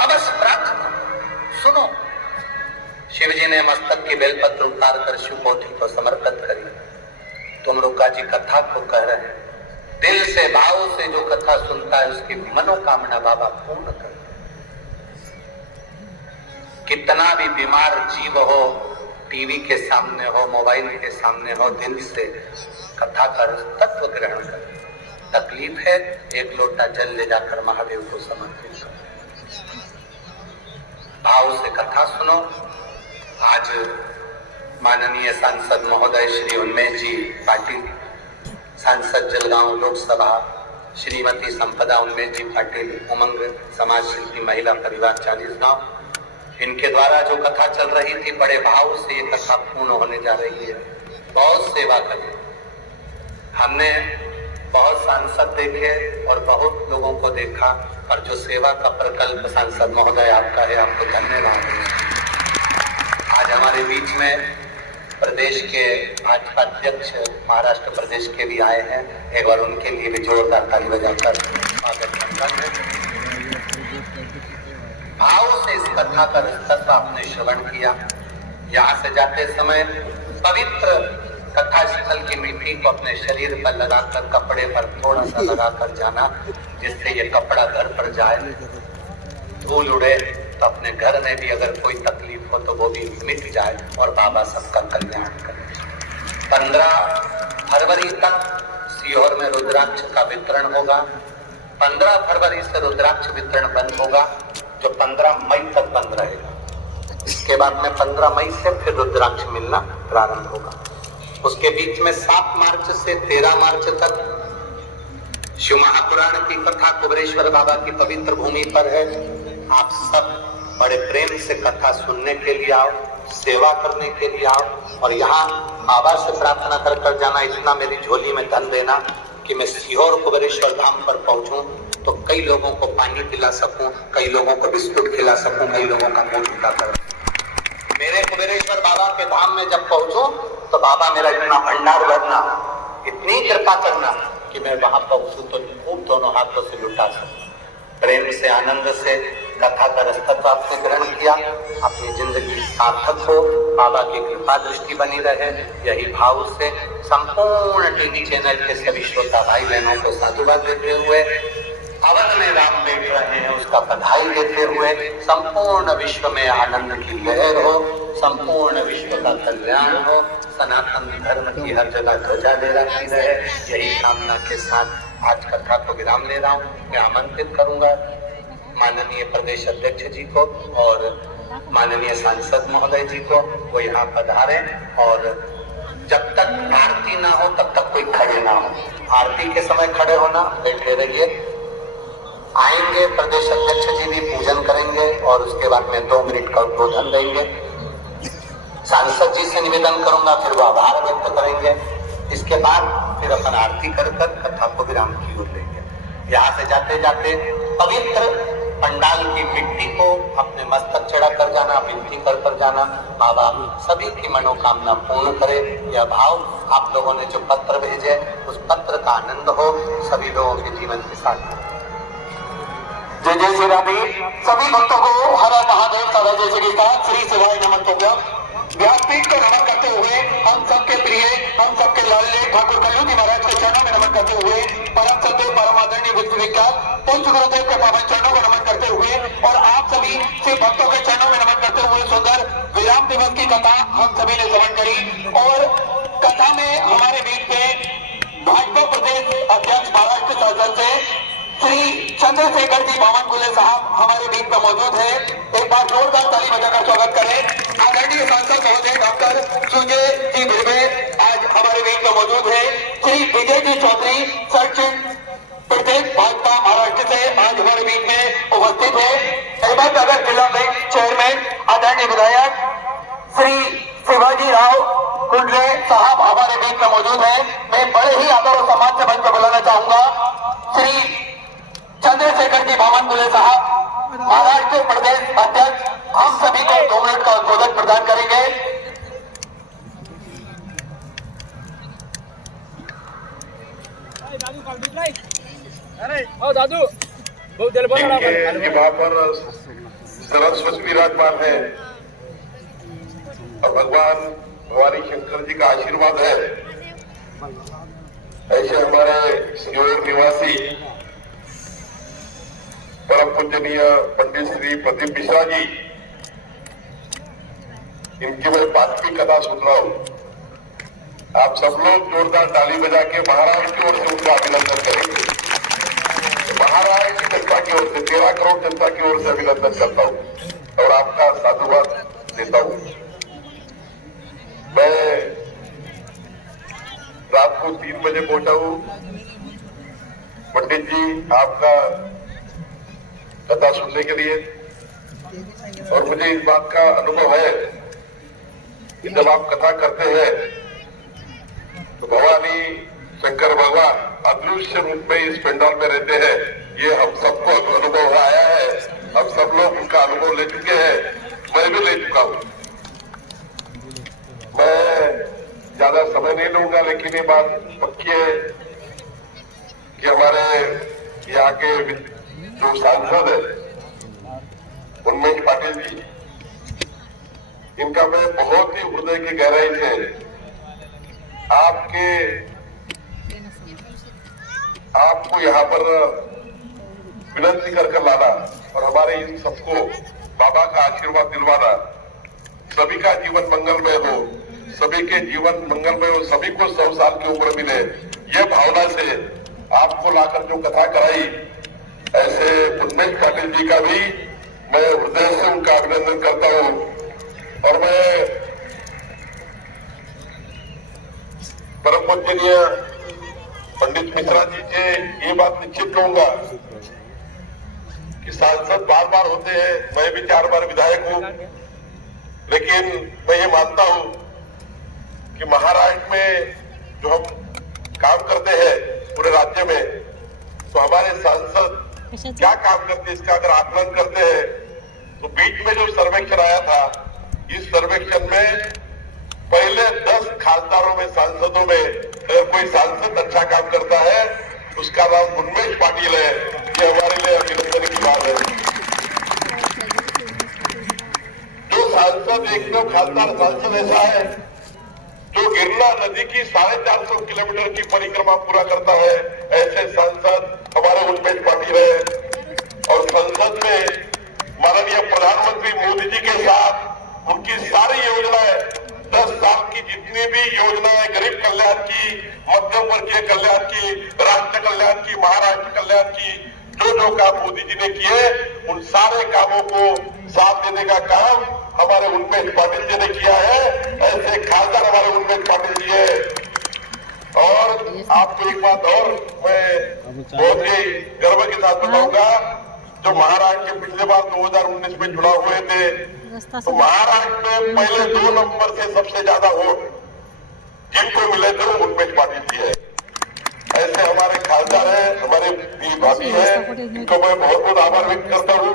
बस प्रार्थना सुनो। शिव जी ने मस्तक की बेलपत्र उतार कर शिव पोथी को समर्पित करी। तुम रुका जी कथा को कह रहे हैं, दिल से भाव से जो कथा सुनता है उसकी मनोकामना बाबा पूर्ण कर। कितना भी बीमार जीव हो, टीवी के सामने हो, मोबाइल के सामने हो, दिल से कथा कर तत्व ग्रहण कर। तकलीफ है, 1 लोटा जल ले जाकर महादेव को समर्पित करो, भाव से कथा सुनो। आज माननीय सांसद महोदय श्री उन्मेष जी पाटिल, सांसद जलगांव लोकसभा श्रीमती संपदा उन्मेष जी पाटिल, उमंग समाज शिल्पी महिला परिवार 40 गांव, इनके द्वारा जो कथा चल रही थी, बड़े भाव से ये कथा पूर्ण होने जा रही है। बहुत सेवा करी, हमने बहुत सांसद देखे और बहुत लोगों को देखा, पर जो सेवा का प्रकल्प सांसद महोदय आपका है, आपको धन्यवाद। आज हमारे बीच में प्रदेश के भाजपा अध्यक्ष महाराष्ट्र प्रदेश के भी आए हैं, एक बार उनके लिए भी जोरदार ताली बजाकर स्वागत करता है। भाव से इस कथा का तत्व आपने श्रवण किया। यहाँ से जाते समय पवित्र कथा स्थल की मिट्टी को अपने शरीर पर लगाकर, कपड़े पर थोड़ा सा लगाकर जाना, जिससे ये कपड़ा घर पर जाए, धूल उड़े, तो अपने घर में भी अगर कोई तकलीफ हो तो वो भी मिट जाए और बाबा सबका कल्याण करे। 15 फरवरी तक सीहोर में रुद्राक्ष का वितरण होगा। 15 फरवरी से रुद्राक्ष वितरण बंद होगा, जो 15 मई तक बंद रहेगा। इसके बाद में 15 मई से फिर रुद्राक्ष मिलना प्रारंभ होगा। उसके बीच में 7 मार्च से 13 मार्च तक शिव महापुराण की कथा कुबेरेश्वर बाबा की पवित्र भूमि पर है। आप सब बड़े प्रेम से कथा सुनने के लिए आओ, सेवा करने के लिए आओ और यहाँ बाबा से प्रार्थना कर कर जाना, इतना मेरी झोली में धन देना कि मैं सीहोर कुबेरेश्वर धाम पर पहुंचूं तो कई लोगों को पानी पिला सकूं, कई लोगों को बिस्कुट खिला सकूं, कई लोगों का मुंह मीठा कर। मेरे कुबेरेश्वर बाबा के धाम में जब पहुंचूं तो बाबा मेरा इतना भंडार भरना, इतनी कृपा करना कि मैं वहां पहुंचूं तो खूब दोनों हाथों से लुटा सकूं। प्रेम से, आनंद से कथा का रास्ता तो आपने ग्रहण किया, अपनी जिंदगी सार्थक हो, बाबा की कृपा दृष्टि बनी रहे, यही भाव से संपूर्ण टीवी चैनल के सभी श्रोता भाई बहनों को साधुवाद देते हुए, अवध में राम बैठ रहे हैं उसका बधाई देते हुए, संपूर्ण विश्व में आनंद की लहर हो, संपूर्ण विश्व का कल्याण हो, सनातन धर्म की हर जगह ध्वजा लहराती रहे, यही कामना के साथ आज कथा को विराम ले रहा हूँ। मैं आमंत्रित करूंगा माननीय प्रदेश अध्यक्ष जी को और माननीय सांसद महोदय जी को, वो यहाँ पधारे और जब तक आरती ना हो तब तक कोई खड़े ना हो। आरती के समय खड़े होना, बैठे रहिए। आएंगे प्रदेश अध्यक्ष जी भी पूजन करेंगे और उसके बाद में 2 मिनट का उद्बोधन देंगे। सांसद जी से निवेदन करूंगा, फिर वो आभार व्यक्त करेंगे। इसके बाद फिर अपन आरती कर कर कथा को विराम की ओर लेंगे। यहाँ से जाते जाते पवित्र पंडाल की मिट्टी को अपने मस्तक चढ़ा कर जाना, विनती कर जाना, बाबा सभी की मनोकामना पूर्ण करे। यह भाव आप लोगों ने जो पत्र भेजे उस पत्र का आनंद हो सभी लोगों के जीवन के साथ। जय जय श्री राधे। सभी भक्तों को हर हर महादेव का जय श्री के साथ श्री शिवाय नमः। व्यासपीठ को नमन करते हुए हम सबके प्रिय, हम सबके लाडले ठाकुर कलयुग महाराज के चरणों में नमन करते हुए, परम सत्य परम आदरणीय विश्वविख्यात पूज्य गुरुदेव के पावन चरणों को नमन करते हुए और आप सभी शिव भक्तों के चरणों में नमन करते हुए सुंदर विराम दिवस की कथा हम सभी ने श्रवण करी। और कथा में हमारे बीच में भाजपा प्रदेश अध्यक्ष महाराष्ट्र शासन से श्री चंद्रशेखर जी बावनकुले साहब हमारे बीच में मौजूद है। एक बार जोरदार ताली बजाकर स्वागत करें। आदरणीय सांसद महोदय डॉक्टर सुजय जी भिड़वे आज हमारे बीच में मौजूद है। श्री विजय जी चौधरी सचिव प्रदेश भाजपा महाराष्ट्र से आज हमारे बीच में उपस्थित है। अहमदनगर जिला बैंक चेयरमैन आदरणीय विधायक श्री शिवाजी राव कुंडले साहब हमारे बीच में मौजूद है। मैं बड़े ही आदर और सम्मान से मंच पर बुलाना चाहूंगा श्री चंद्रशेखर जी बावनकुले साहब महाराष्ट्र प्रदेश अध्यक्ष, हम सभी को 2 मिनट का उद्बोधन प्रदान करेंगे। दादू बहुत दिल बना वहाँ पर सरस्वती विराजमान है और भगवान भवानी शंकर जी का आशीर्वाद है। ऐसे हमारे सीहोर निवासी परम पूजनीय पंडित श्री प्रदीप मिश्रा जी, इनकी मैं 5वीं कथा सुन रहा हूँ। आप सब लोग जोरदार ताली बजा के महाराज की ओर से उनका अभिनंदन करेंगे। महाराज की जनता की ओर से, 13 करोड़ जनता की ओर से अभिनंदन करता हूँ और आपका साधुवाद देता हूँ। मैं रात को 3 बजे पहुंचा हूँ। पंडित जी आपका कथा सुनने के लिए, और मुझे इस बात का अनुभव है कि जब आप कथा करते हैं तो भवानी शंकर भगवान अदृश्य रूप में इस पंडाल में रहते हैं। ये हम सबको अनुभव आया है, हम सब लोग उनका अनुभव ले चुके हैं, मैं भी ले चुका हूँ। मैं ज्यादा समय नहीं लूंगा, लेकिन ये बात पक्की है कि हमारे यहाँ के जो सांसद है उन्मेष पाटिल जी, इनका मैं बहुत ही हृदय की गहराई से आपको यहाँ पर विनती कर लाना और हमारे इन सबको बाबा का आशीर्वाद दिलवाना, सभी का जीवन मंगलमय हो, सभी के जीवन मंगलमय हो, सभी को 100 साल की उम्र मिले, ये भावना से आपको लाकर जो कथा कराई, ऐसे उन्मेष पाटिल जी का भी मैं हृदय से उनका अभिनंदन करता हूँ। और मैं परम पूजनीय पंडित मिश्रा जी से ये बात निश्चित कहूंगा कि सांसद बार बार होते हैं, मैं भी 4 बार विधायक हूँ, लेकिन मैं ये मानता हूं कि महाराष्ट्र में जो हम काम करते हैं पूरे राज्य में, तो हमारे सांसद क्या काम करते हैं इसका अगर आकलन करते हैं तो बीच में जो सर्वेक्षण आया था, इस सर्वेक्षण में पहले 10 खासदारों में, सांसदों में अगर कोई सांसद अच्छा काम करता है उसका नाम उन्मेष पाटिल है। ये हमारे लिए अभिनंदन की बात है। जो सांसद एकदम खासदार सांसद ऐसा है जो गिरना नदी की 450 किलोमीटर की परिक्रमा पूरा करता है, ऐसे सांसद हमारे उन्मेष पाटिल है। और संसद में माननीय प्रधानमंत्री मोदी जी के साथ उनकी सारी योजनाएं, 10 साल की जितनी भी योजनाएं, गरीब कल्याण की, मध्यम वर्गीय कल्याण की, राष्ट्र कल्याण की, महाराष्ट्र कल्याण की, जो काम मोदी जी ने किए उन सारे कामों को साथ देने का काम हमारे उन्मेष पाटिल जी ने किया है। ऐसे खासदार हमारे उन्मेष पाटिल जी है। और आपको एक बात और मैं बहुत ही गर्व के साथ बताऊंगा, जो महाराष्ट्र के पिछले बार 2019 में चुनाव हुए थे, तो महाराष्ट्र में पहले 2 नंबर से सबसे ज्यादा वोट जिनको मिले थे वो उन्मेष पाटिल जी है। ऐसे हमारे खासदार है, हमारे भाभी है, इनको मैं बहुत बहुत आभार व्यक्त करता हूँ।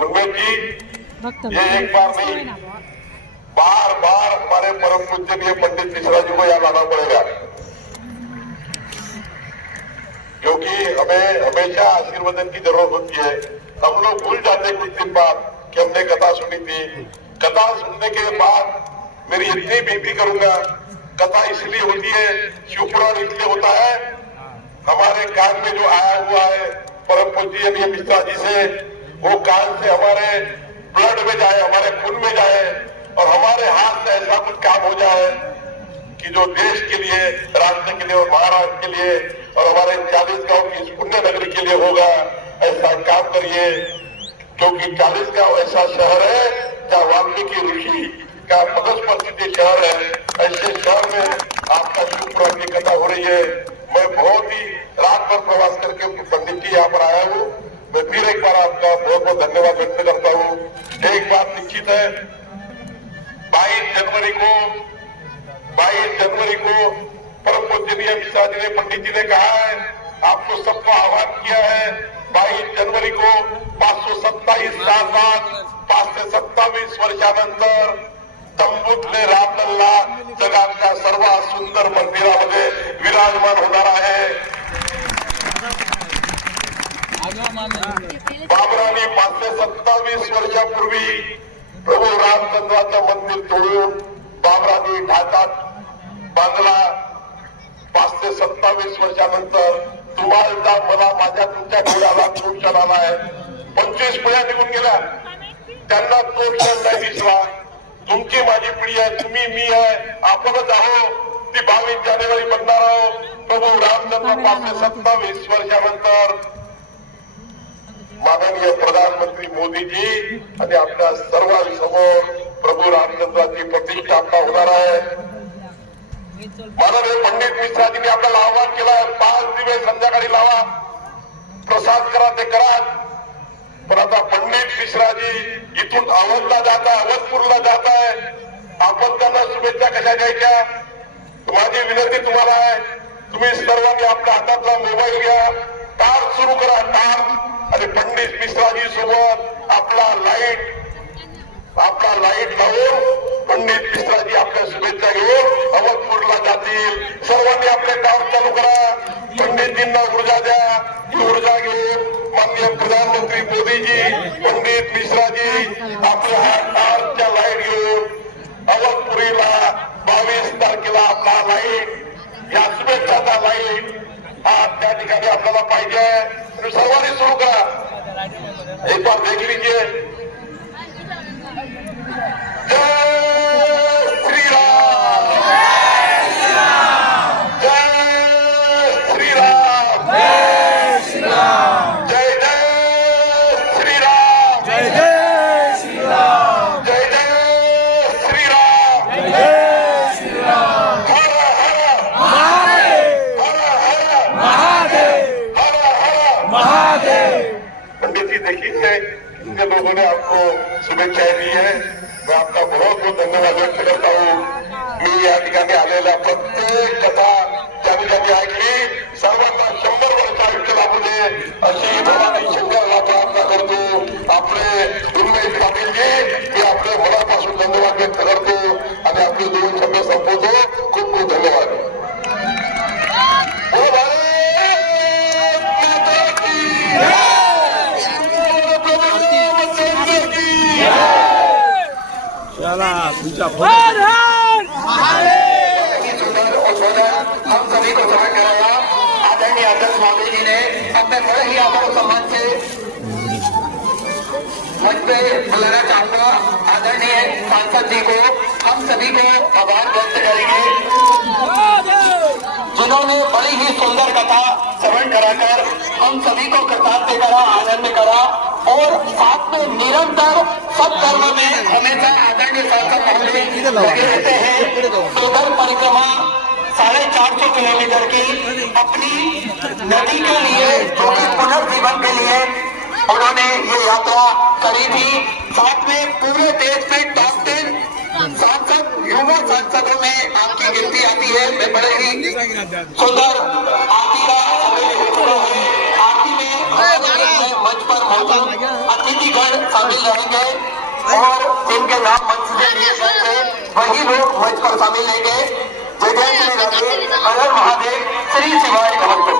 उन्मेष जी, ये एक बार नहीं, बार बार हमारे परम पूज्यनीय पंडित मिश्रा जी को यहाँ लाना पड़ेगा, क्योंकि हमें हमेशा आशीर्वादन की जरूरत होती है। हम लोग भूल जाते कुछ दिन बाद कि हमने कथा सुनी थी। कथा सुनने के बाद मेरी इतनी विनती करूंगा, कथा इसलिए होती है, शिवपुराण इसलिए होता है, हमारे कान में जो आया हुआ है परम पूज्यनीय मिश्रा जी से, वो कान से हमारे ब्लड में जाए, हमारे खून में जाए और हमारे हाथ से ऐसा कुछ काम हो जाए कि जो देश के लिए, राष्ट्र के लिए और महाराष्ट्र के लिए और हमारे 40 गांव की इस पुण्य नगरी के लिए होगा। ऐसा काम करिए, क्योंकि 40 गांव ऐसा शहर है जहाँ वाल्मीकि ऋषि का मगजपति शहर है। ऐसे शहर में आपका शिवपुराण की कथा हो रही है। मैं बहुत ही रात भर प्रवास करके पंडित जी यहाँ पर आया हूँ। मैं फिर एक बार आपका बहुत बहुत धन्यवाद व्यक्त करता हूँ। एक बात निश्चित है, 22 जनवरी को परम पूज्यनीय मिश्रा जी ने, पंडित जी ने कहा है, आपको सबको आह्वान किया है 22 जनवरी को 527 तासात 527 वर्षानंतर तंबूतले रामलल्ला जगातल्या सर्वात सुंदर मंदिरामध्ये विराजमान होणार आहे। बाबरांनी 527 वर्षापूर्वी प्रभू रामचंद्राचं मंदिर तोडून बाबरांनी ढाकात बांधला। 527 वर्षानंतर तुम्हाला मला माझ्या तुमच्या डोळ्याला तो क्षण आलाय। 25 पिढ्या निघून गेल्या, त्यांना तो क्षण नाही दिसला। तुमची माझी पिढी आहे, तुम्ही मी आहे, आपणच आहो, ती 22 जानेवारी बनणार आहोत। प्रभू रामचंद्र 527 वर्षानंतर माननीय प्रधानमंत्री मोदीजी आणि आपल्या सर्वांसमोर प्रभू रामचंद्राची प्रतिष्ठापना होणार आहे। माननीय पंडित मिश्राजींनी आपल्याला आवाहन केलं, 5 दिवे संध्याकाळी लावा, प्रसाद करा ते करा। पण आता पंडित मिश्राजी इथून अवधला जात आहे, अवधपूरला जात आहे, आपण त्यांना शुभेच्छा कशा द्यायच्या? माझी विनंती तुम्हाला आहे, तुम्ही सर्वांनी आपल्या हातातला मोबाईल घ्या, टार्च सुरू करा, टार्च, आणि पंडित मिश्राजी सोबत आपला लाईट लावून पंडित मिश्राजी आपल्या शुभेच्छा घेऊन अवधपूरला जातील। सर्वांनी आपले टार्च चालू करा, पंडितजींना ऊर्जा द्या, ही ऊर्जा घेऊन माननीय प्रधानमंत्री मोदीजी, पंडित मिश्राजी आपल्या टार्चच्या लाईट घेऊन अवधपुरीला 22 तारखेला आपला लाईट, या शुभेच्छाचा लाईट हा त्या ठिकाणी आपल्याला पाहिजे। सर्वांनी सुरू करा, एक बार देख लीजिए। जय श्रीराम, जय श्रीराम, जय श्रीराम, जय जय श्रीराम, जय जय श्रीराम, जय जय श्रीराम, जय जय श्रीराम। हर हर महादेव, हर हर महादेव, हर हर महादेव। पंडित जी देखिए, जितने लोगों ने आपको शुभेच्छाएं दी है मैं आपका बहुत बहुत धन्यवाद व्यक्त करता हूँ. मी या ठिकाणी आलेल्या प्रत्येक कथा ज्यांनी ज्यांनी ऐकली सर्वांना 100 वर्ष आयुष्य लाभू दे अशी भवानी शंकरला प्रार्थना करतो. आपले उन्मेष पाटीलजी मी आपले मनापासून धन्यवाद व्यक्त करतो आणि आपले 2 शब्द संपवतो. खूप खूप धन्यवाद. चला तुमच्या हम सभी को समझ कराया. आदरणीय अध्यक्ष महोदय जी ने अपने बड़े ही आदर सम्मान से मंच पे बुलाना चाहूंगा. आदरणीय सांसद जी को हम सभी को आभार व्यक्त करेंगे जिन्होंने बड़ी ही सुंदर कथा श्रवण कराकर हम सभी को कृतार्थ करा, आनंद करा और साथ में निरंतर सत्कर्म में हमेशा आदरणीय सांसद महोदय लगे रहते हैं. पैदल परिक्रमा 450 किलोमीटर की अपनी नदी के लिए जो कि पुनर्जीवन के लिए उन्होंने ये यात्रा करी थी. साथ में पूरे देश में टॉप 10 सांसद युवा सांसदों में आपकी गिनती आती है. मैं बड़े ही सुंदर आरती का आरती में मंच पर मौजूद अतिथिगण शामिल रहेंगे और जिनके नाम मंच से लिए गए थे वही लोग मंच पर शामिल लेंगे. जय जय श्री राधे, हर हर महादेव, श्री शिवाय नमः.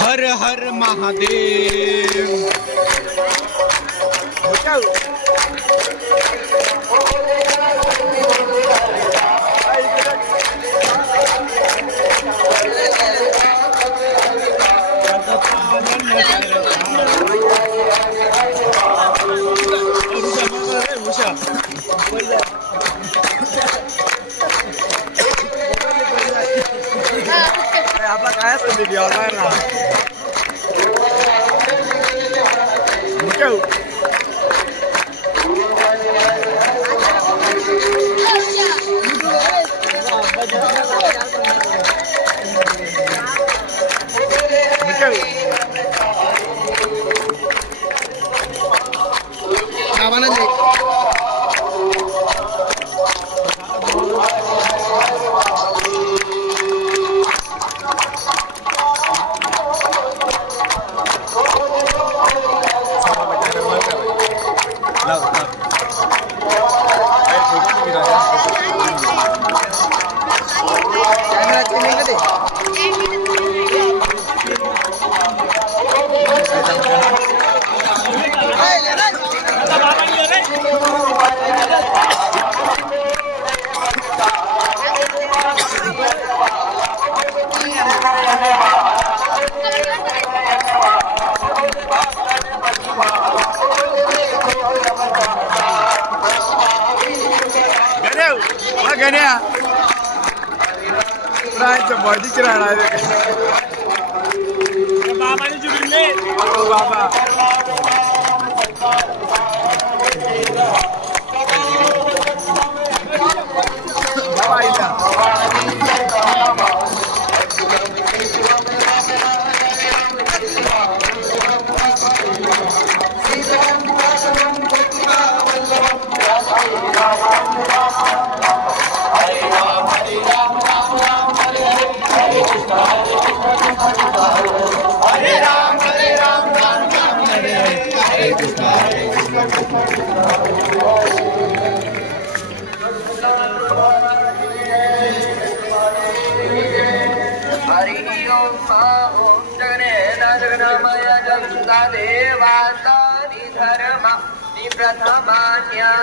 हर हर महादेव. आपला काय असतं ते काय ना गण्या बहुत चिराना बाबा ने जुड़ी ले बाबा देवाता धर्म प्रथमान्य